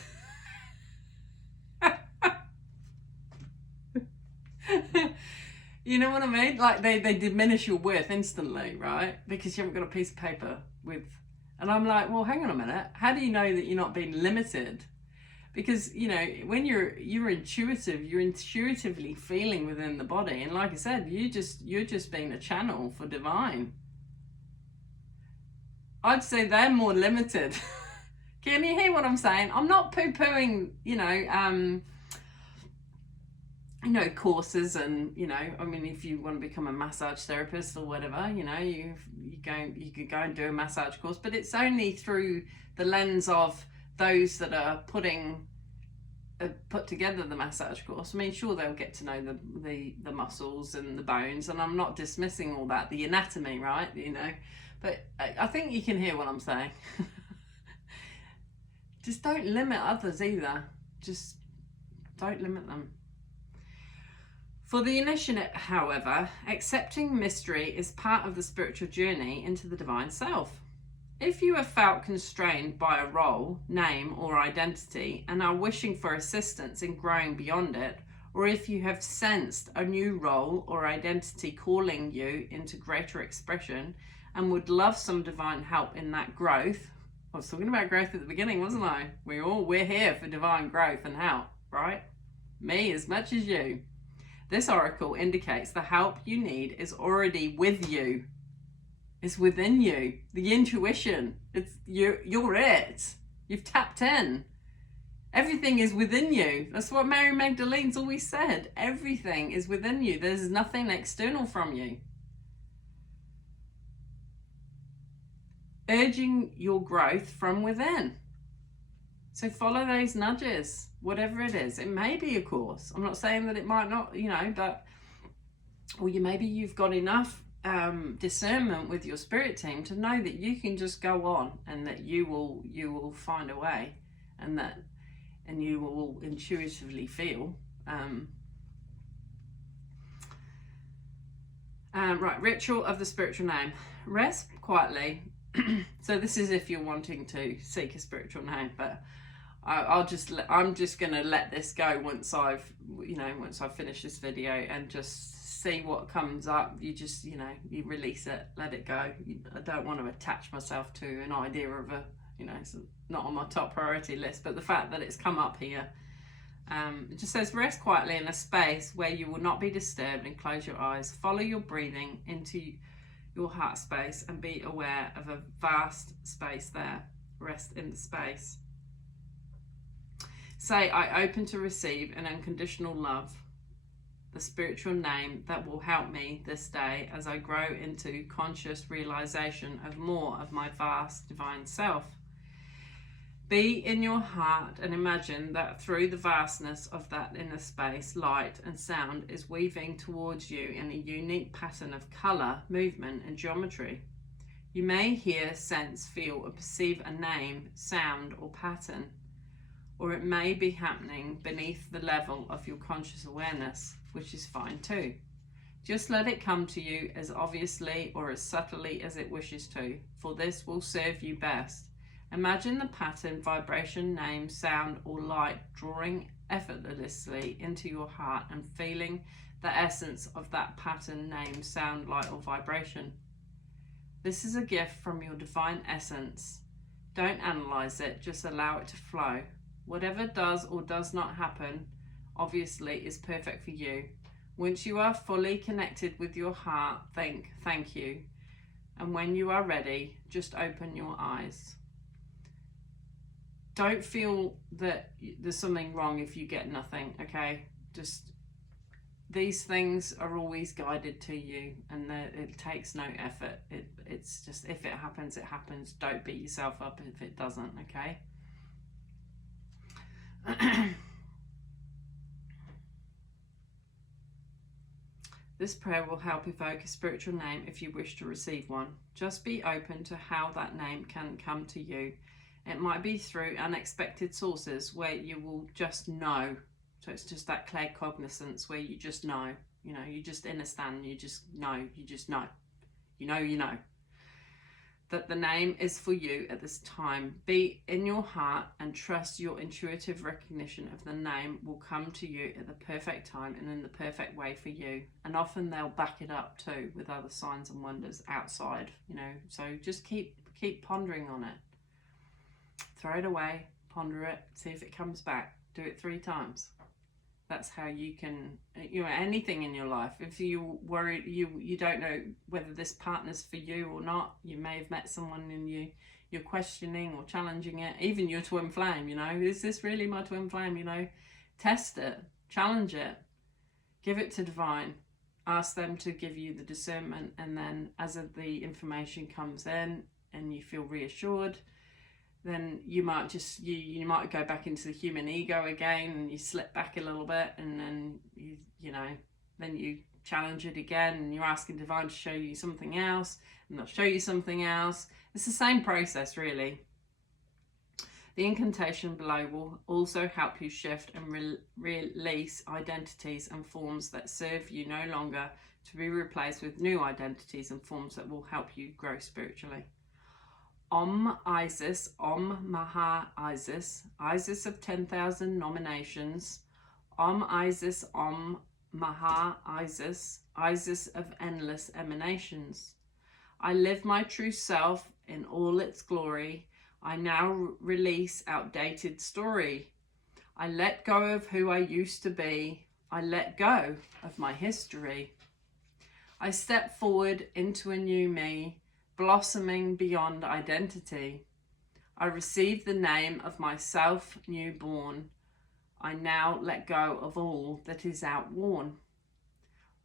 You know what I mean? Like they diminish your worth instantly, right? Because you haven't got a piece of paper with, and I'm like, well, hang on a minute. How do you know that you're not being limited? Because, you know, when you're intuitive, you're intuitively feeling within the body, and like I said, you're just being a channel for divine. I'd say they're more limited. Can you hear what I'm saying? I'm not poo-pooing, courses, and, you know, I mean, if you want to become a massage therapist or whatever, you know, you could go and do a massage course, but it's only through the lens of those that are put together the massage course. I mean, sure, they'll get to know the muscles and the bones, and I'm not dismissing all that, the anatomy, right, you know, but I think you can hear what I'm saying. Just don't limit others either. Just don't limit them. For the initiate, however, accepting mystery is part of the spiritual journey into the divine self. If you have felt constrained by a role, name, or identity and are wishing for assistance in growing beyond it, or if you have sensed a new role or identity calling you into greater expression and would love some divine help in that growth. I was talking about growth at the beginning, wasn't I? We're here for divine growth and help, right? Me as much as you. This oracle indicates the help you need is already with you. It's within you. The intuition. You're it. You've tapped in. Everything is within you. That's what Mary Magdalene's always said. Everything is within you. There's nothing external from you. Urging your growth from within. So follow those nudges, whatever it is. It may be a course. I'm not saying that it might not, you know, but, or maybe you've got enough discernment with your spirit team to know that you can just go on, and that you will find a way, and you will intuitively feel. Right, ritual of the spiritual name. Rest quietly. So this is if you're wanting to seek a spiritual name, but I'm just gonna let this go once I've finished this video, and just see what comes up. You just, you release it, let it go. I don't want to attach myself to an idea of it's not on my top priority list, but the fact that it's come up here, it just says rest quietly in a space where you will not be disturbed, and close your eyes. Follow your breathing into your heart space and be aware of a vast space there. Rest in the space. Say, I open to receive an unconditional love, the spiritual name that will help me this day as I grow into conscious realization of more of my vast divine self. Be in your heart and imagine that through the vastness of that inner space, light and sound is weaving towards you in a unique pattern of color, movement, and geometry. You may hear, sense, feel, or perceive a name, sound, or pattern, or it may be happening beneath the level of your conscious awareness, which is fine too. Just let it come to you as obviously or as subtly as it wishes to, for this will serve you best. Imagine the pattern, vibration, name, sound, or light drawing effortlessly into your heart and feeling the essence of that pattern, name, sound, light, or vibration. This is a gift from your divine essence. Don't analyze it, just allow it to flow. Whatever does or does not happen, obviously, is perfect for you. Once you are fully connected with your heart, think, thank you. And when you are ready, just open your eyes. Don't feel that there's something wrong if you get nothing, okay? Just, these things are always guided to you, and it takes no effort. It's just, if it happens, it happens. Don't beat yourself up if it doesn't, okay? This prayer will help evoke a spiritual name if you wish to receive one. Just be open to how that name can come to you. It might be through unexpected sources where you will just know. So it's just that claircognizance where you just know. You just understand, you just know, You know. That the name is for you at this time. Be in your heart and trust your intuitive recognition of the name will come to you at the perfect time and in the perfect way for you. And often they'll back it up too with other signs and wonders outside, So just keep pondering on it. Throw it away, ponder it, see if it comes back. Do it 3 times. That's how you can, anything in your life. If you worry, you don't know whether this partner's for you or not. You may have met someone and you're questioning or challenging it. Even your twin flame, is this really my twin flame? Test it, challenge it, give it to divine. Ask them to give you the discernment, and then as the information comes in and you feel reassured, then you might you might go back into the human ego again, and you slip back a little bit, and then then you challenge it again, and you're asking divine to show you something else, and they'll show you something else. It's the same process, really. The incantation below will also help you shift and release identities and forms that serve you no longer, to be replaced with new identities and forms that will help you grow spiritually. Om Isis, Om Maha Isis, Isis of 10,000 nominations, Om Isis, Om Maha Isis, Isis of endless emanations. I live my true self in all its glory. I now release outdated story. I let go of who I used to be. I let go of my history. I step forward into a new me, blossoming beyond identity. I receive the name of myself newborn. I now let go of all that is outworn.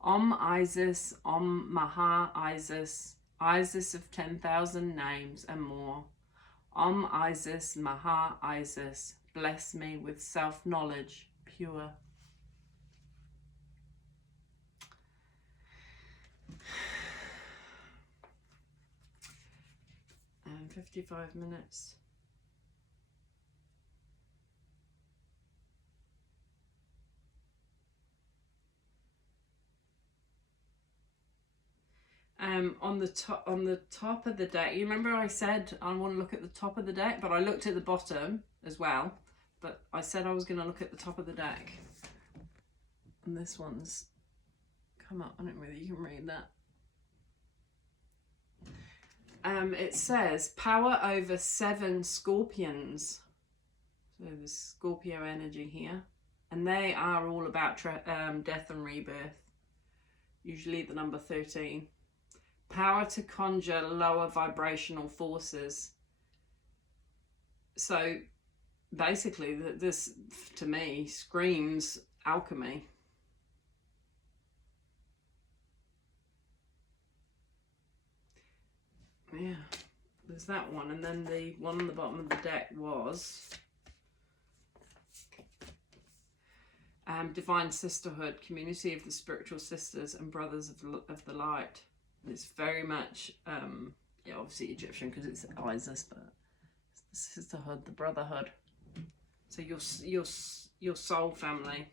Om Isis, Om Maha Isis, Isis of 10,000 names and more. Om Isis, Maha Isis, bless me with self-knowledge, pure. 55 minutes. On the top of the deck, you remember I said I want to look at the top of the deck, but I looked at the bottom as well, but I said I was going to look at the top of the deck, and this one's come up. I don't know whether you can read that. It says power over 7 scorpions, so there's Scorpio energy here, and they are all about death and rebirth, usually the number 13. Power to conjure lower vibrational forces. So basically this to me screams alchemy. Yeah, there's that one, and then the one on the bottom of the deck was Divine Sisterhood, community of the spiritual sisters and brothers of the light. It's very much, yeah, obviously Egyptian because it's Isis, but it's the sisterhood, the brotherhood. So your soul family.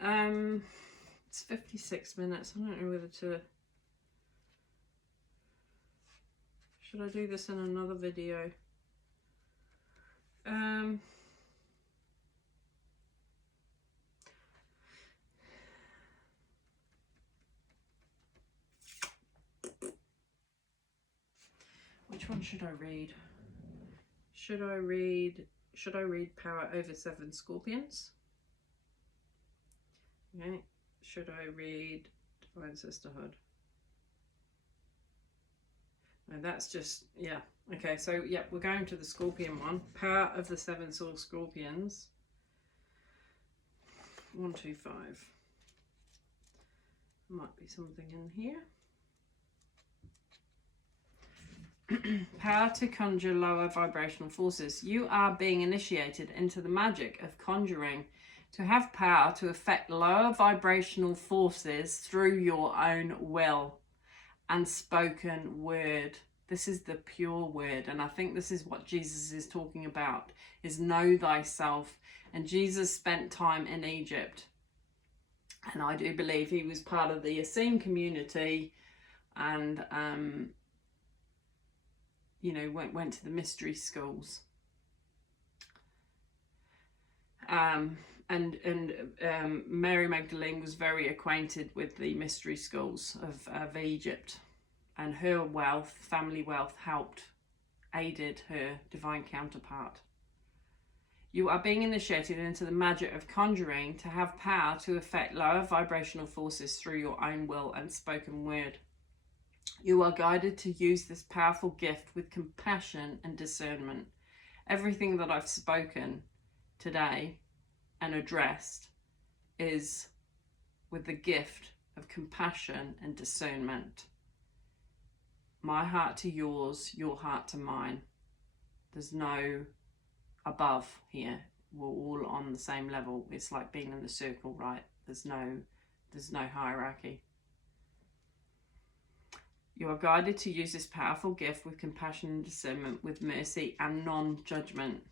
It's 56 minutes. I don't know whether to. Should I do this in another video? Which one should I read? Should I read Power over 7 Scorpions? Okay. Should I read Divine Sisterhood? No, that's just, yeah. Okay, so yeah, we're going to the Scorpion one. Power of the 7 Soul Scorpions. 125. Might be something in here. Power to conjure lower vibrational forces. You are being initiated into the magic of conjuring to have power to affect lower vibrational forces through your own will and spoken word. This is the pure word, and I think this is what Jesus is talking about, is know thyself. And Jesus spent time in Egypt, and I do believe he was part of the Essene community, and you know, went to the mystery schools. Mary Magdalene was very acquainted with the mystery schools of Egypt, and her wealth, family wealth, aided her divine counterpart. You are being initiated into the magic of conjuring to have power to affect lower vibrational forces through your own will and spoken word. You are guided to use this powerful gift with compassion and discernment. Everything that I've spoken today and addressed is with the gift of compassion and discernment. My heart to yours, your heart to mine. There's no above here. We're all on the same level. It's like being in the circle, right? There's no hierarchy. You are guided to use this powerful gift with compassion and discernment, with mercy and non-judgment.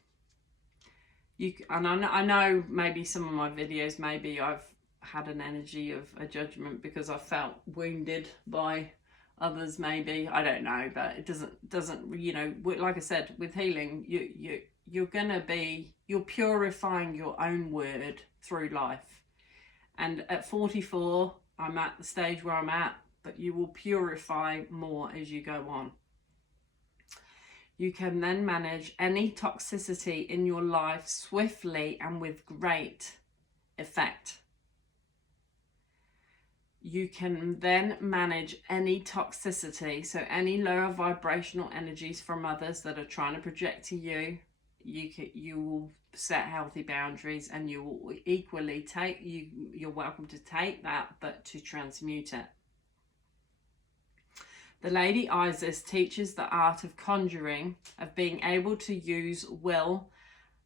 I know maybe some of my videos, maybe I've had an energy of a judgment because I felt wounded by others, maybe. I don't know, but it doesn't, you know, like I said, with healing, you're purifying your own word through life. And at 44, I'm at the stage where I'm at, but you will purify more as you go on. You can then manage any toxicity in your life swiftly and with great effect. You can then manage any toxicity, so any lower vibrational energies from others that are trying to project to you. You will set healthy boundaries, and you will equally you're welcome to take that, but to transmute it. The Lady Isis teaches the art of conjuring, of being able to use will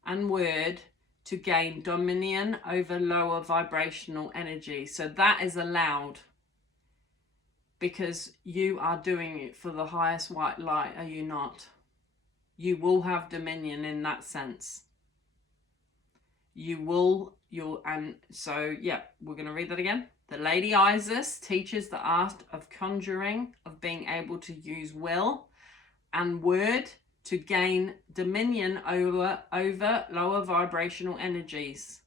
and word to gain dominion over lower vibrational energy. So that is allowed because you are doing it for the highest white light, are you not? You will have dominion in that sense. And so, yeah, we're going to read that again. The Lady Isis teaches the art of conjuring, of being able to use will and word to gain dominion over lower vibrational energies.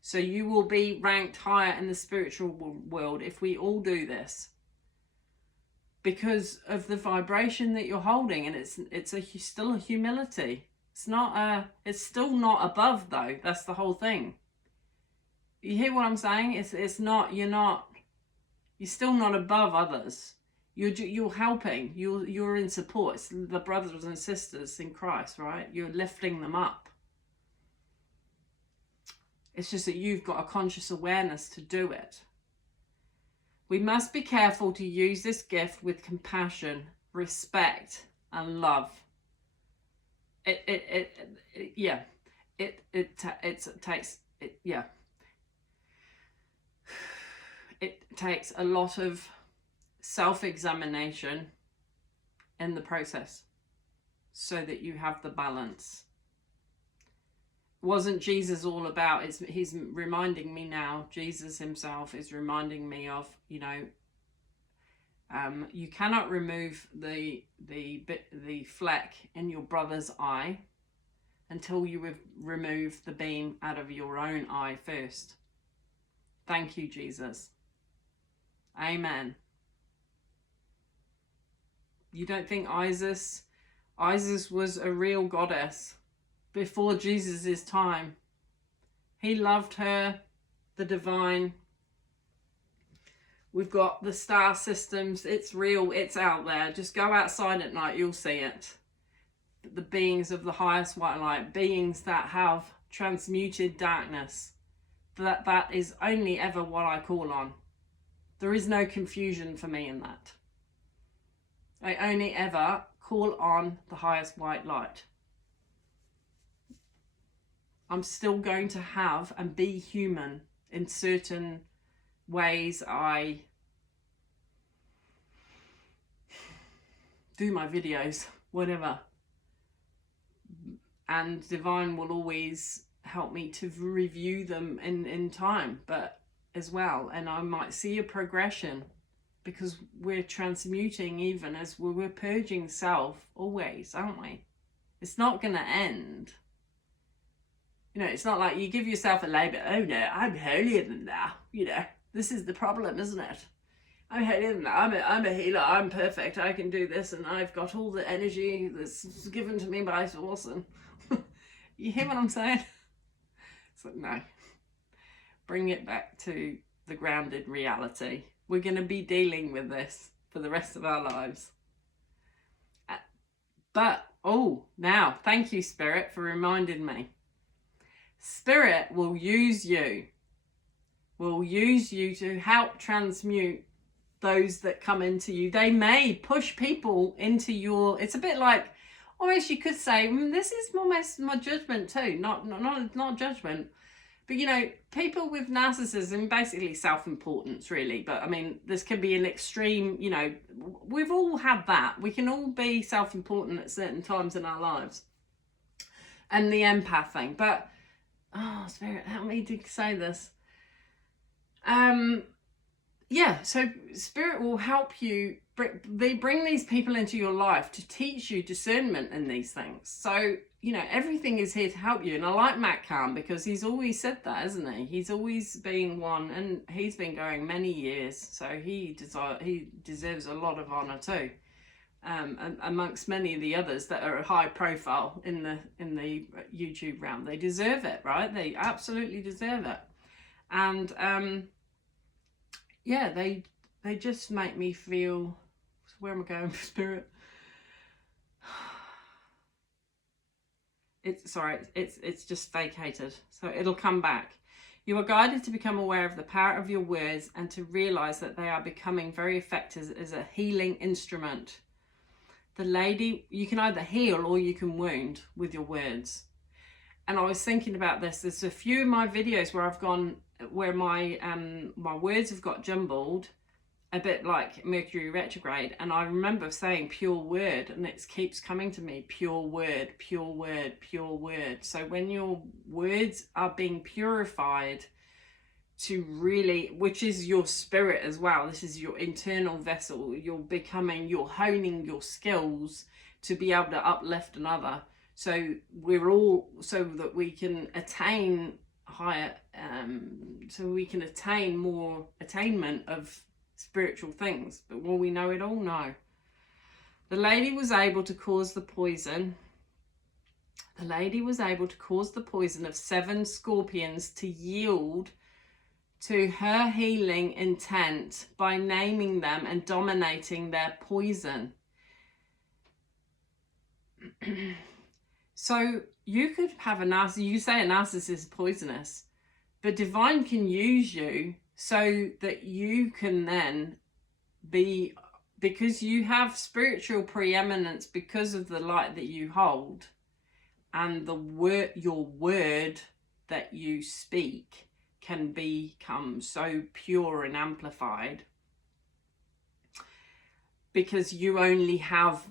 So you will be ranked higher in the spiritual world if we all do this, because of the vibration that you're holding. And it's still a humility. It's still not above though. That's the whole thing. You hear what I'm saying? You're still not above others. You're helping. You're in support. It's the brothers and sisters in Christ, right? You're lifting them up. It's just that you've got a conscious awareness to do it. We must be careful to use this gift with compassion, respect, and love. It takes a lot of self-examination in the process so that you have the balance. Wasn't Jesus all about, he's reminding me now, Jesus himself is reminding me of, you cannot remove the fleck in your brother's eye until you remove the beam out of your own eye first. Thank you, Jesus. Amen. You don't think Isis was a real goddess before Jesus' time? He loved her, the divine. We've got the star systems. It's real. It's out there. Just go outside at night. You'll see it. The beings of the highest white light. Beings that have transmuted darkness. That is only ever what I call on. There is no confusion for me in that. I only ever call on the highest white light. I'm still going to have and be human in certain ways. I do my videos, whatever. And divine will always help me to review them in time, but as well. And I might see a progression because we're transmuting even as we're purging self always, aren't we? It's not going to end. It's not like you give yourself a label. Oh no, I'm holier than thou. This is the problem, isn't it? I'm holier than thou. I'm a healer. I'm perfect. I can do this, and I've got all the energy that's given to me by source. And you hear what I'm saying? It's like, no. Bring it back to the grounded reality. We're going to be dealing with this for the rest of our lives. Now, thank you, Spirit, for reminding me. Spirit will use you to help transmute those that come into you. They may push people into your, it's a bit like, almost you could say, this is almost my judgment too, not judgment. But people with narcissism, basically self-importance really. But I mean, this can be an extreme, we've all had that. We can all be self-important at certain times in our lives. And the empath thing. But, Spirit, help me to say this. So Spirit will help you. They bring these people into your life to teach you discernment in these things. So, everything is here to help you. And I like Matt Kahn because he's always said that, isn't he? He's always been one, and he's been going many years. So he deserves a lot of honor too. Amongst many of the others that are high profile in the YouTube realm. They deserve it, right? They absolutely deserve it. And they just make me feel, where am I going with Spirit? It's just vacated, so it'll come back. You are guided to become aware of the power of your words and to realize that they are becoming very effective as a healing instrument. The lady, you can either heal or you can wound with your words. And I was thinking about this. There's a few of my videos where my words have got jumbled, a bit like Mercury retrograde, and I remember saying pure word, and it keeps coming to me, pure word, pure word, pure word. So when your words are being purified to really, which is your spirit as well, this is your internal vessel, you're honing your skills to be able to uplift another. So so that we can attain higher, so we can attain more attainment of spiritual things. But will we know it all? No. The lady was able to cause the poison. The lady was able to cause the poison of 7 scorpions to yield to her healing intent by naming them and dominating their poison. So you could have you say a narcissist is poisonous, but divine can use you so that you can then be, because you have spiritual preeminence because of the light that you hold and your word that you speak can become so pure and amplified because you only have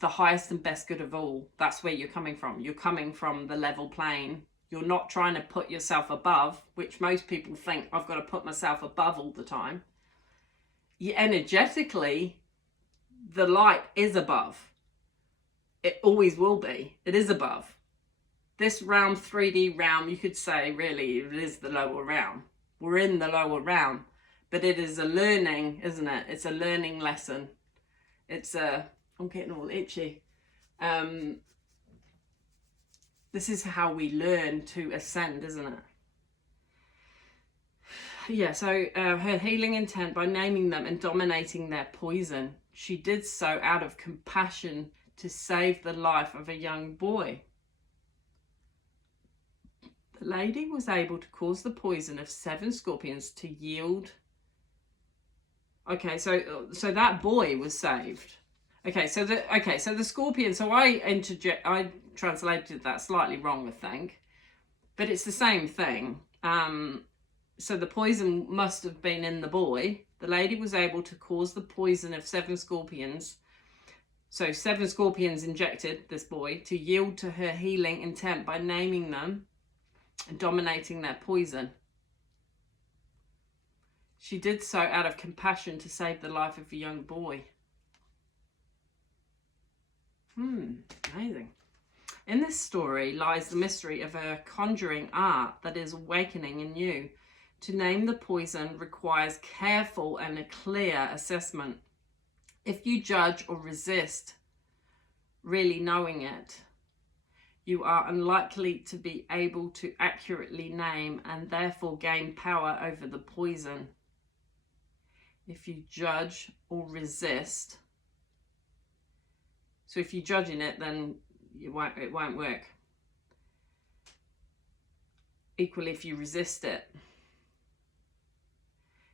the highest and best good of all. That's where you're coming from. You're coming from the level plane. You're not trying to put yourself above, which most people think I've got to put myself above all the time. Energetically, the light is above. It always will be. It is above. This realm, 3D realm, you could say really it is the lower realm. We're in the lower realm, but it is a learning, isn't it? It's a learning lesson. I'm getting all itchy. This is how we learn to ascend, isn't it? Yeah, so her healing intent by naming them and dominating their poison. She did so out of compassion to save the life of a young boy. The lady was able to cause the poison of 7 scorpions to yield. Okay, so that boy was saved. Okay, so the scorpion. So I translated that slightly wrong, I think, but it's the same thing. So the poison must have been in the boy. The lady was able to cause the poison of 7 scorpions. So 7 scorpions injected this boy to yield to her healing intent by naming them and dominating their poison. She did so out of compassion to save the life of a young boy. Amazing. In this story lies the mystery of a conjuring art that is awakening in you. To name the poison requires careful and a clear assessment. If you judge or resist really knowing it, you are unlikely to be able to accurately name and therefore gain power over the poison. If you judge or resist, so if you're judging it, then it won't work. Equally, if you resist it,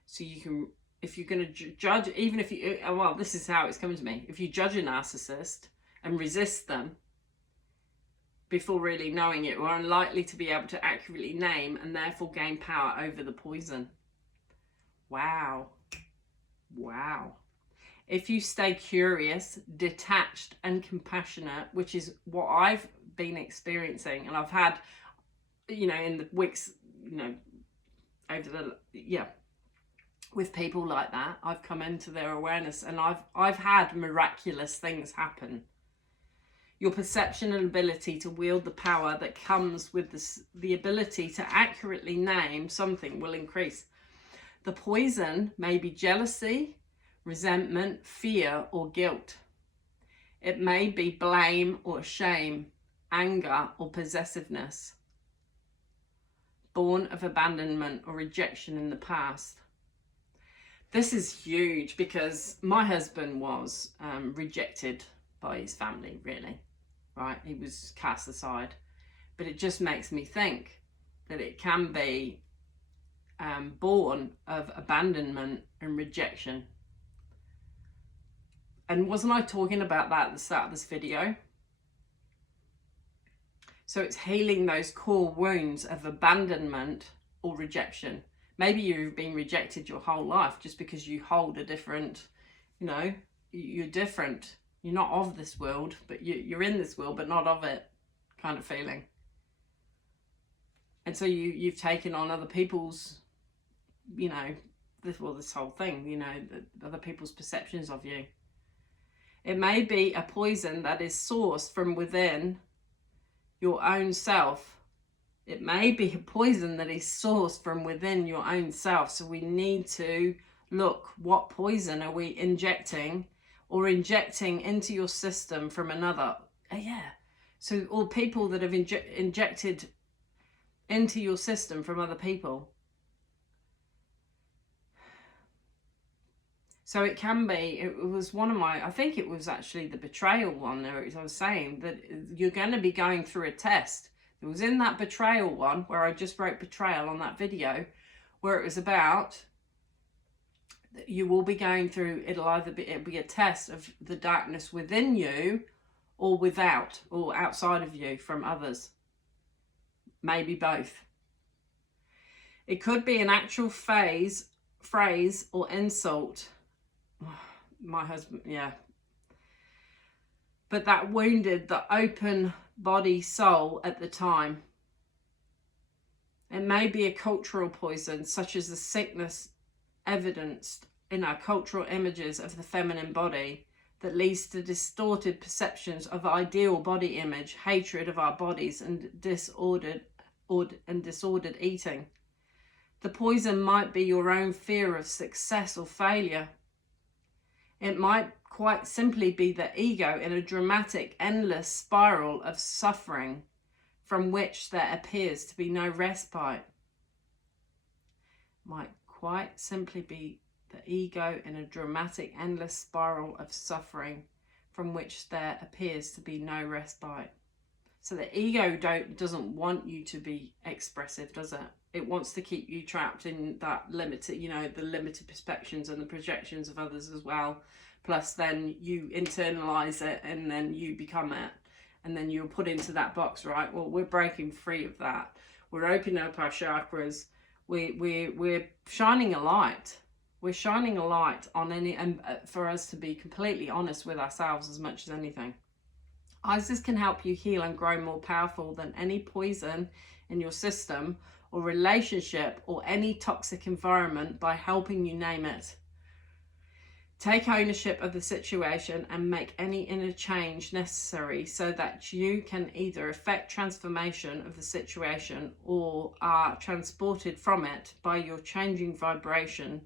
so you can, if you're going to judge, even if you, well, this is how it's coming to me. If you judge a narcissist and resist them before really knowing it, we're unlikely to be able to accurately name and therefore gain power over the poison. Wow. Wow. If you stay curious, detached and compassionate, which is what I've been experiencing, and I've had, in the weeks, with people like that, I've come into their awareness and I've had miraculous things happen. Your perception and ability to wield the power that comes with the ability to accurately name something will increase. The poison may be jealousy, resentment, fear, or guilt. It may be blame or shame, anger or possessiveness, born of abandonment or rejection in the past. This is huge because my husband was rejected by his family, really, right? He was cast aside. But it just makes me think that it can be born of abandonment and rejection. And wasn't I talking about that at the start of this video? So it's healing those core wounds of abandonment or rejection. Maybe you've been rejected your whole life just because you hold a different, you know, you're different. You're not of this world, but you're in this world, but not of it kind of feeling. And so you've taken on other people's, you know, this whole thing, you know, other people's perceptions of you. It may be a poison that is sourced from within your own self. It may be a poison that is sourced from within your own self. So we need to look, what poison are we injecting or injecting into your system from another? So all people that have injected into your system from other people. So it can be, it was one of my, I think it was actually the betrayal one there. I was saying that you're going to be going through a test. It was in that betrayal one where I just wrote betrayal on that video, where it was about that you will be going through, it'll be a test of the darkness within you or without or outside of you from others. Maybe both. It could be an actual phrase or insult. My husband, yeah. But that wounded the open body soul at the time. It may be a cultural poison, such as the sickness evidenced in our cultural images of the feminine body, that leads to distorted perceptions of ideal body image, hatred of our bodies, and disordered eating. The poison might be your own fear of success or failure. It might quite simply be the ego in a dramatic, endless spiral of suffering from which there appears to be no respite. Might quite simply be the ego in a dramatic, endless spiral of suffering from which there appears to be no respite. So the ego doesn't want you to be expressive, does it? It wants to keep you trapped in that limited, you know, the limited perceptions and the projections of others as well. Plus then you internalize it and then you become it. And then you're put into that box, right? Well, we're breaking free of that. We're opening up our chakras. We're shining a light. We're shining a light on and for us to be completely honest with ourselves as much as anything. Isis can help you heal and grow more powerful than any poison in your system or relationship or any toxic environment by helping you name it. Take ownership of the situation and make any inner change necessary so that you can either effect transformation of the situation or are transported from it by your changing vibration,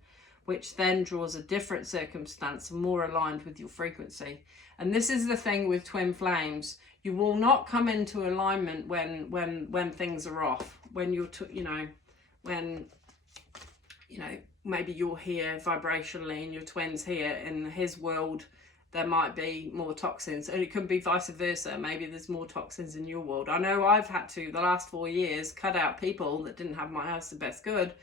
which then draws a different circumstance more aligned with your frequency. And this is the thing with twin flames. You will not come into alignment when things are off. When you're, maybe you're here vibrationally and your twin's here. In his world, there might be more toxins. And it could be vice versa. Maybe there's more toxins in your world. I know I've had to, the last 4 years, cut out people that didn't have my highest and best good.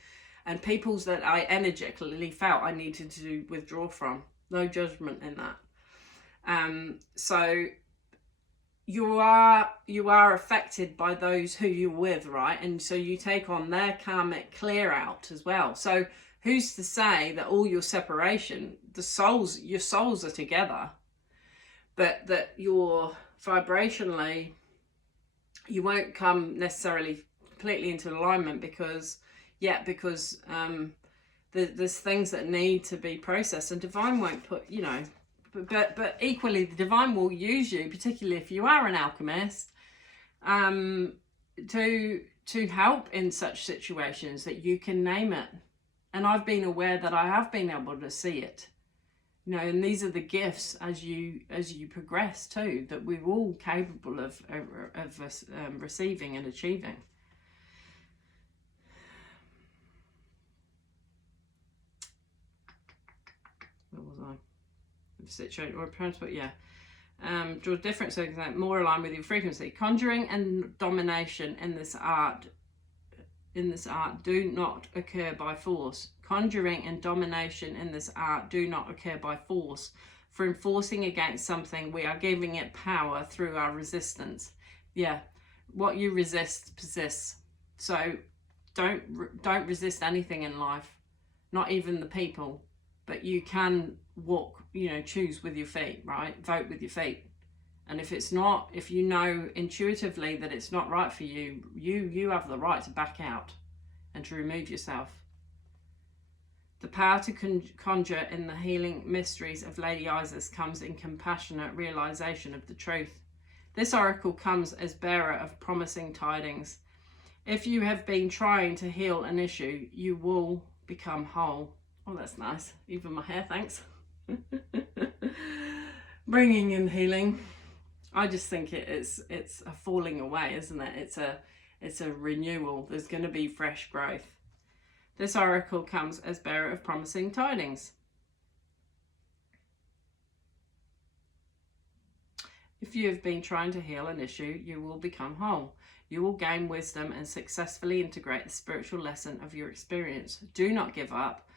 And people's that I energetically felt I needed to withdraw from. No judgment in that. So you are affected by those who you're with, right? And so you take on their karmic clear out as well. So who's to say that all your separation, your souls are together, but that you're vibrationally, you won't come necessarily completely into alignment because there's things that need to be processed, and divine won't put, but equally the divine will use you, particularly if you are an alchemist, to help in such situations that you can name it. And I've been aware that I have been able to see it, and these are the gifts as you progress too, that we're all capable of receiving and achieving. Where was I? Situation or transport, yeah. Draw different circumstances more aligned with your frequency. Conjuring and domination in this art in this art do not occur by force. Conjuring and domination in this art do not occur by force. For enforcing against something, we are giving it power through our resistance. Yeah, what you resist persists. So don't resist anything in life, not even the people. But you can walk, choose with your feet, right? Vote with your feet. And if it's not, if you know intuitively that it's not right for you, you have the right to back out and to remove yourself. The power to conjure in the healing mysteries of Lady Isis comes in compassionate realization of the truth. This oracle comes as bearer of promising tidings. If you have been trying to heal an issue, you will become whole. Oh, that's nice. Even my hair, thanks. Bringing in healing. I just think it's a falling away, isn't it? It's a renewal. There's going to be fresh growth. This oracle comes as bearer of promising tidings. If you have been trying to heal an issue, you will become whole. You will gain wisdom and successfully integrate the spiritual lesson of your experience. Do not give up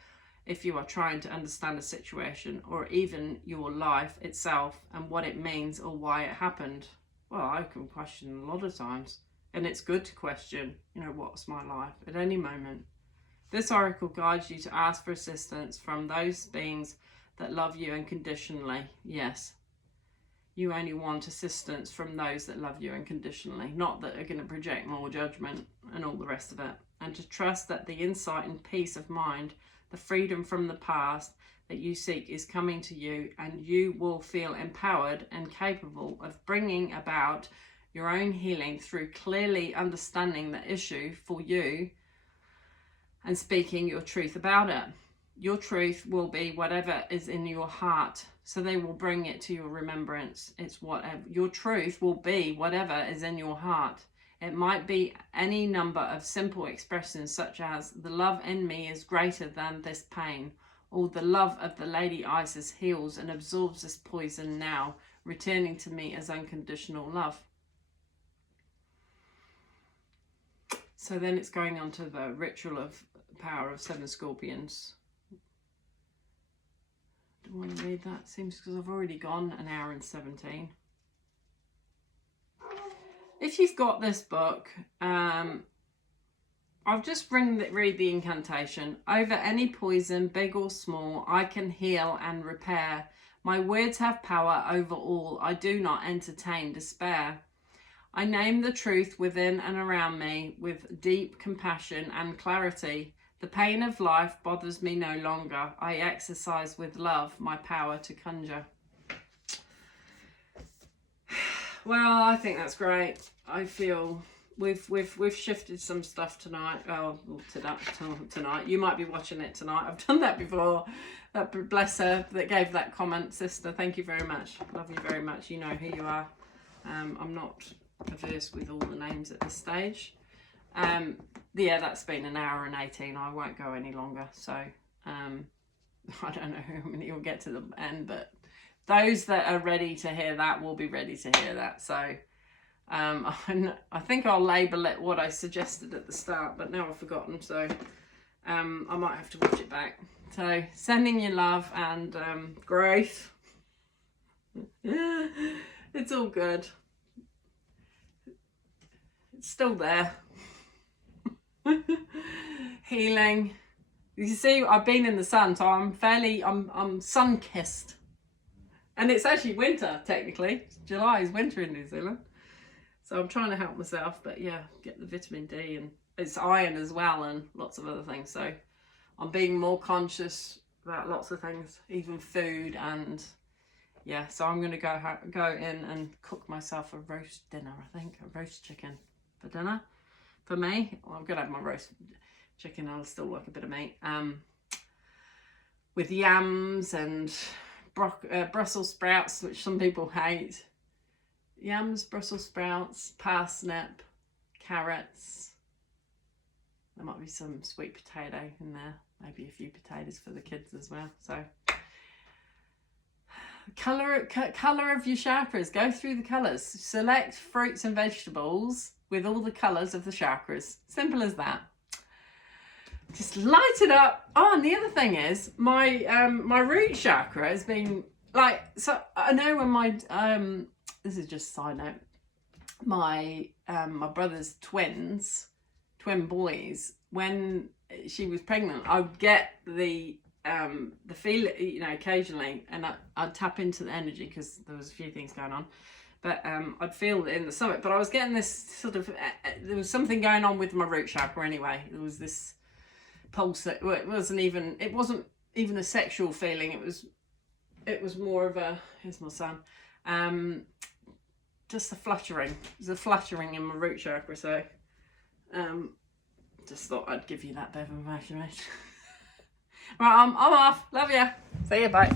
if you are trying to understand a situation or even your life itself and what it means or why it happened. Well, I can question a lot of times, and it's good to question, what's my life at any moment. This oracle guides you to ask for assistance from those beings that love you unconditionally. Yes, you only want assistance from those that love you unconditionally, not that are going to project more judgment and all the rest of it. And to trust that the insight and peace of mind, the freedom from the past that you seek is coming to you, and you will feel empowered and capable of bringing about your own healing through clearly understanding the issue for you and speaking your truth about it. Your truth will be whatever is in your heart, so they will bring it to your remembrance. It's whatever. Your truth will be whatever is in your heart. It might be any number of simple expressions such as, the love in me is greater than this pain, or the love of the Lady Isis heals and absorbs this poison now, returning to me as unconditional love. So then it's going on to the ritual of power of 7 scorpions. Do I want to read that? Seems because I've already gone an hour and 17. If you've got this book, I'll just read the incantation. Over any poison, big or small, I can heal and repair. My words have power over all. I do not entertain despair. I name the truth within and around me with deep compassion and clarity. The pain of life bothers me no longer. I exercise with love my power to conjure. Well, I think that's great. I feel we've shifted some stuff tonight. Oh, tonight. You might be watching it tonight. I've done that before. Bless her that gave that comment, sister. Thank you very much. Love you very much. You know who you are. I'm not averse with all the names at this stage. Yeah, that's been an hour and 18. I won't go any longer. So I don't know how many will get to the end, but those that are ready to hear that will be ready to hear that. So I think I'll label it what I suggested at the start, but now I've forgotten. So I might have to watch it back. So sending you love and growth. It's all good. It's still there. Healing. You see, I've been in the sun, so I'm sun-kissed. And it's actually winter, technically. July is winter in New Zealand. So I'm trying to help myself, but yeah, get the vitamin D, and it's iron as well, and lots of other things. So I'm being more conscious about lots of things, even food, and yeah. So I'm going to go in and cook myself a roast dinner, I think. A roast chicken for dinner. For me, well, I'm going to have my roast chicken. I'll still like a bit of meat. With yams and Brussels sprouts, which some people hate. Yams, Brussels sprouts, parsnip, carrots. There might be some sweet potato in there. Maybe a few potatoes for the kids as well. So, colour of your chakras. Go through the colours. Select fruits and vegetables with all the colours of the chakras. Simple as that. just light it up. Oh, and the other thing is my my root chakra has been like, so I know when my this is just a side note, my my brother's twin boys, when she was pregnant, I would get the feel, you know, occasionally, and I'd tap into the energy because there was a few things going on, but I'd feel it in the stomach. But I was getting this sort of there was something going on with my root chakra anyway. There was this pulse that, well, it wasn't even a sexual feeling. It was more of a, here's my son, just a fluttering. There's a fluttering in my root chakra. So just thought I'd give you that bit of information. Right, I'm off. Love ya. See you. Bye.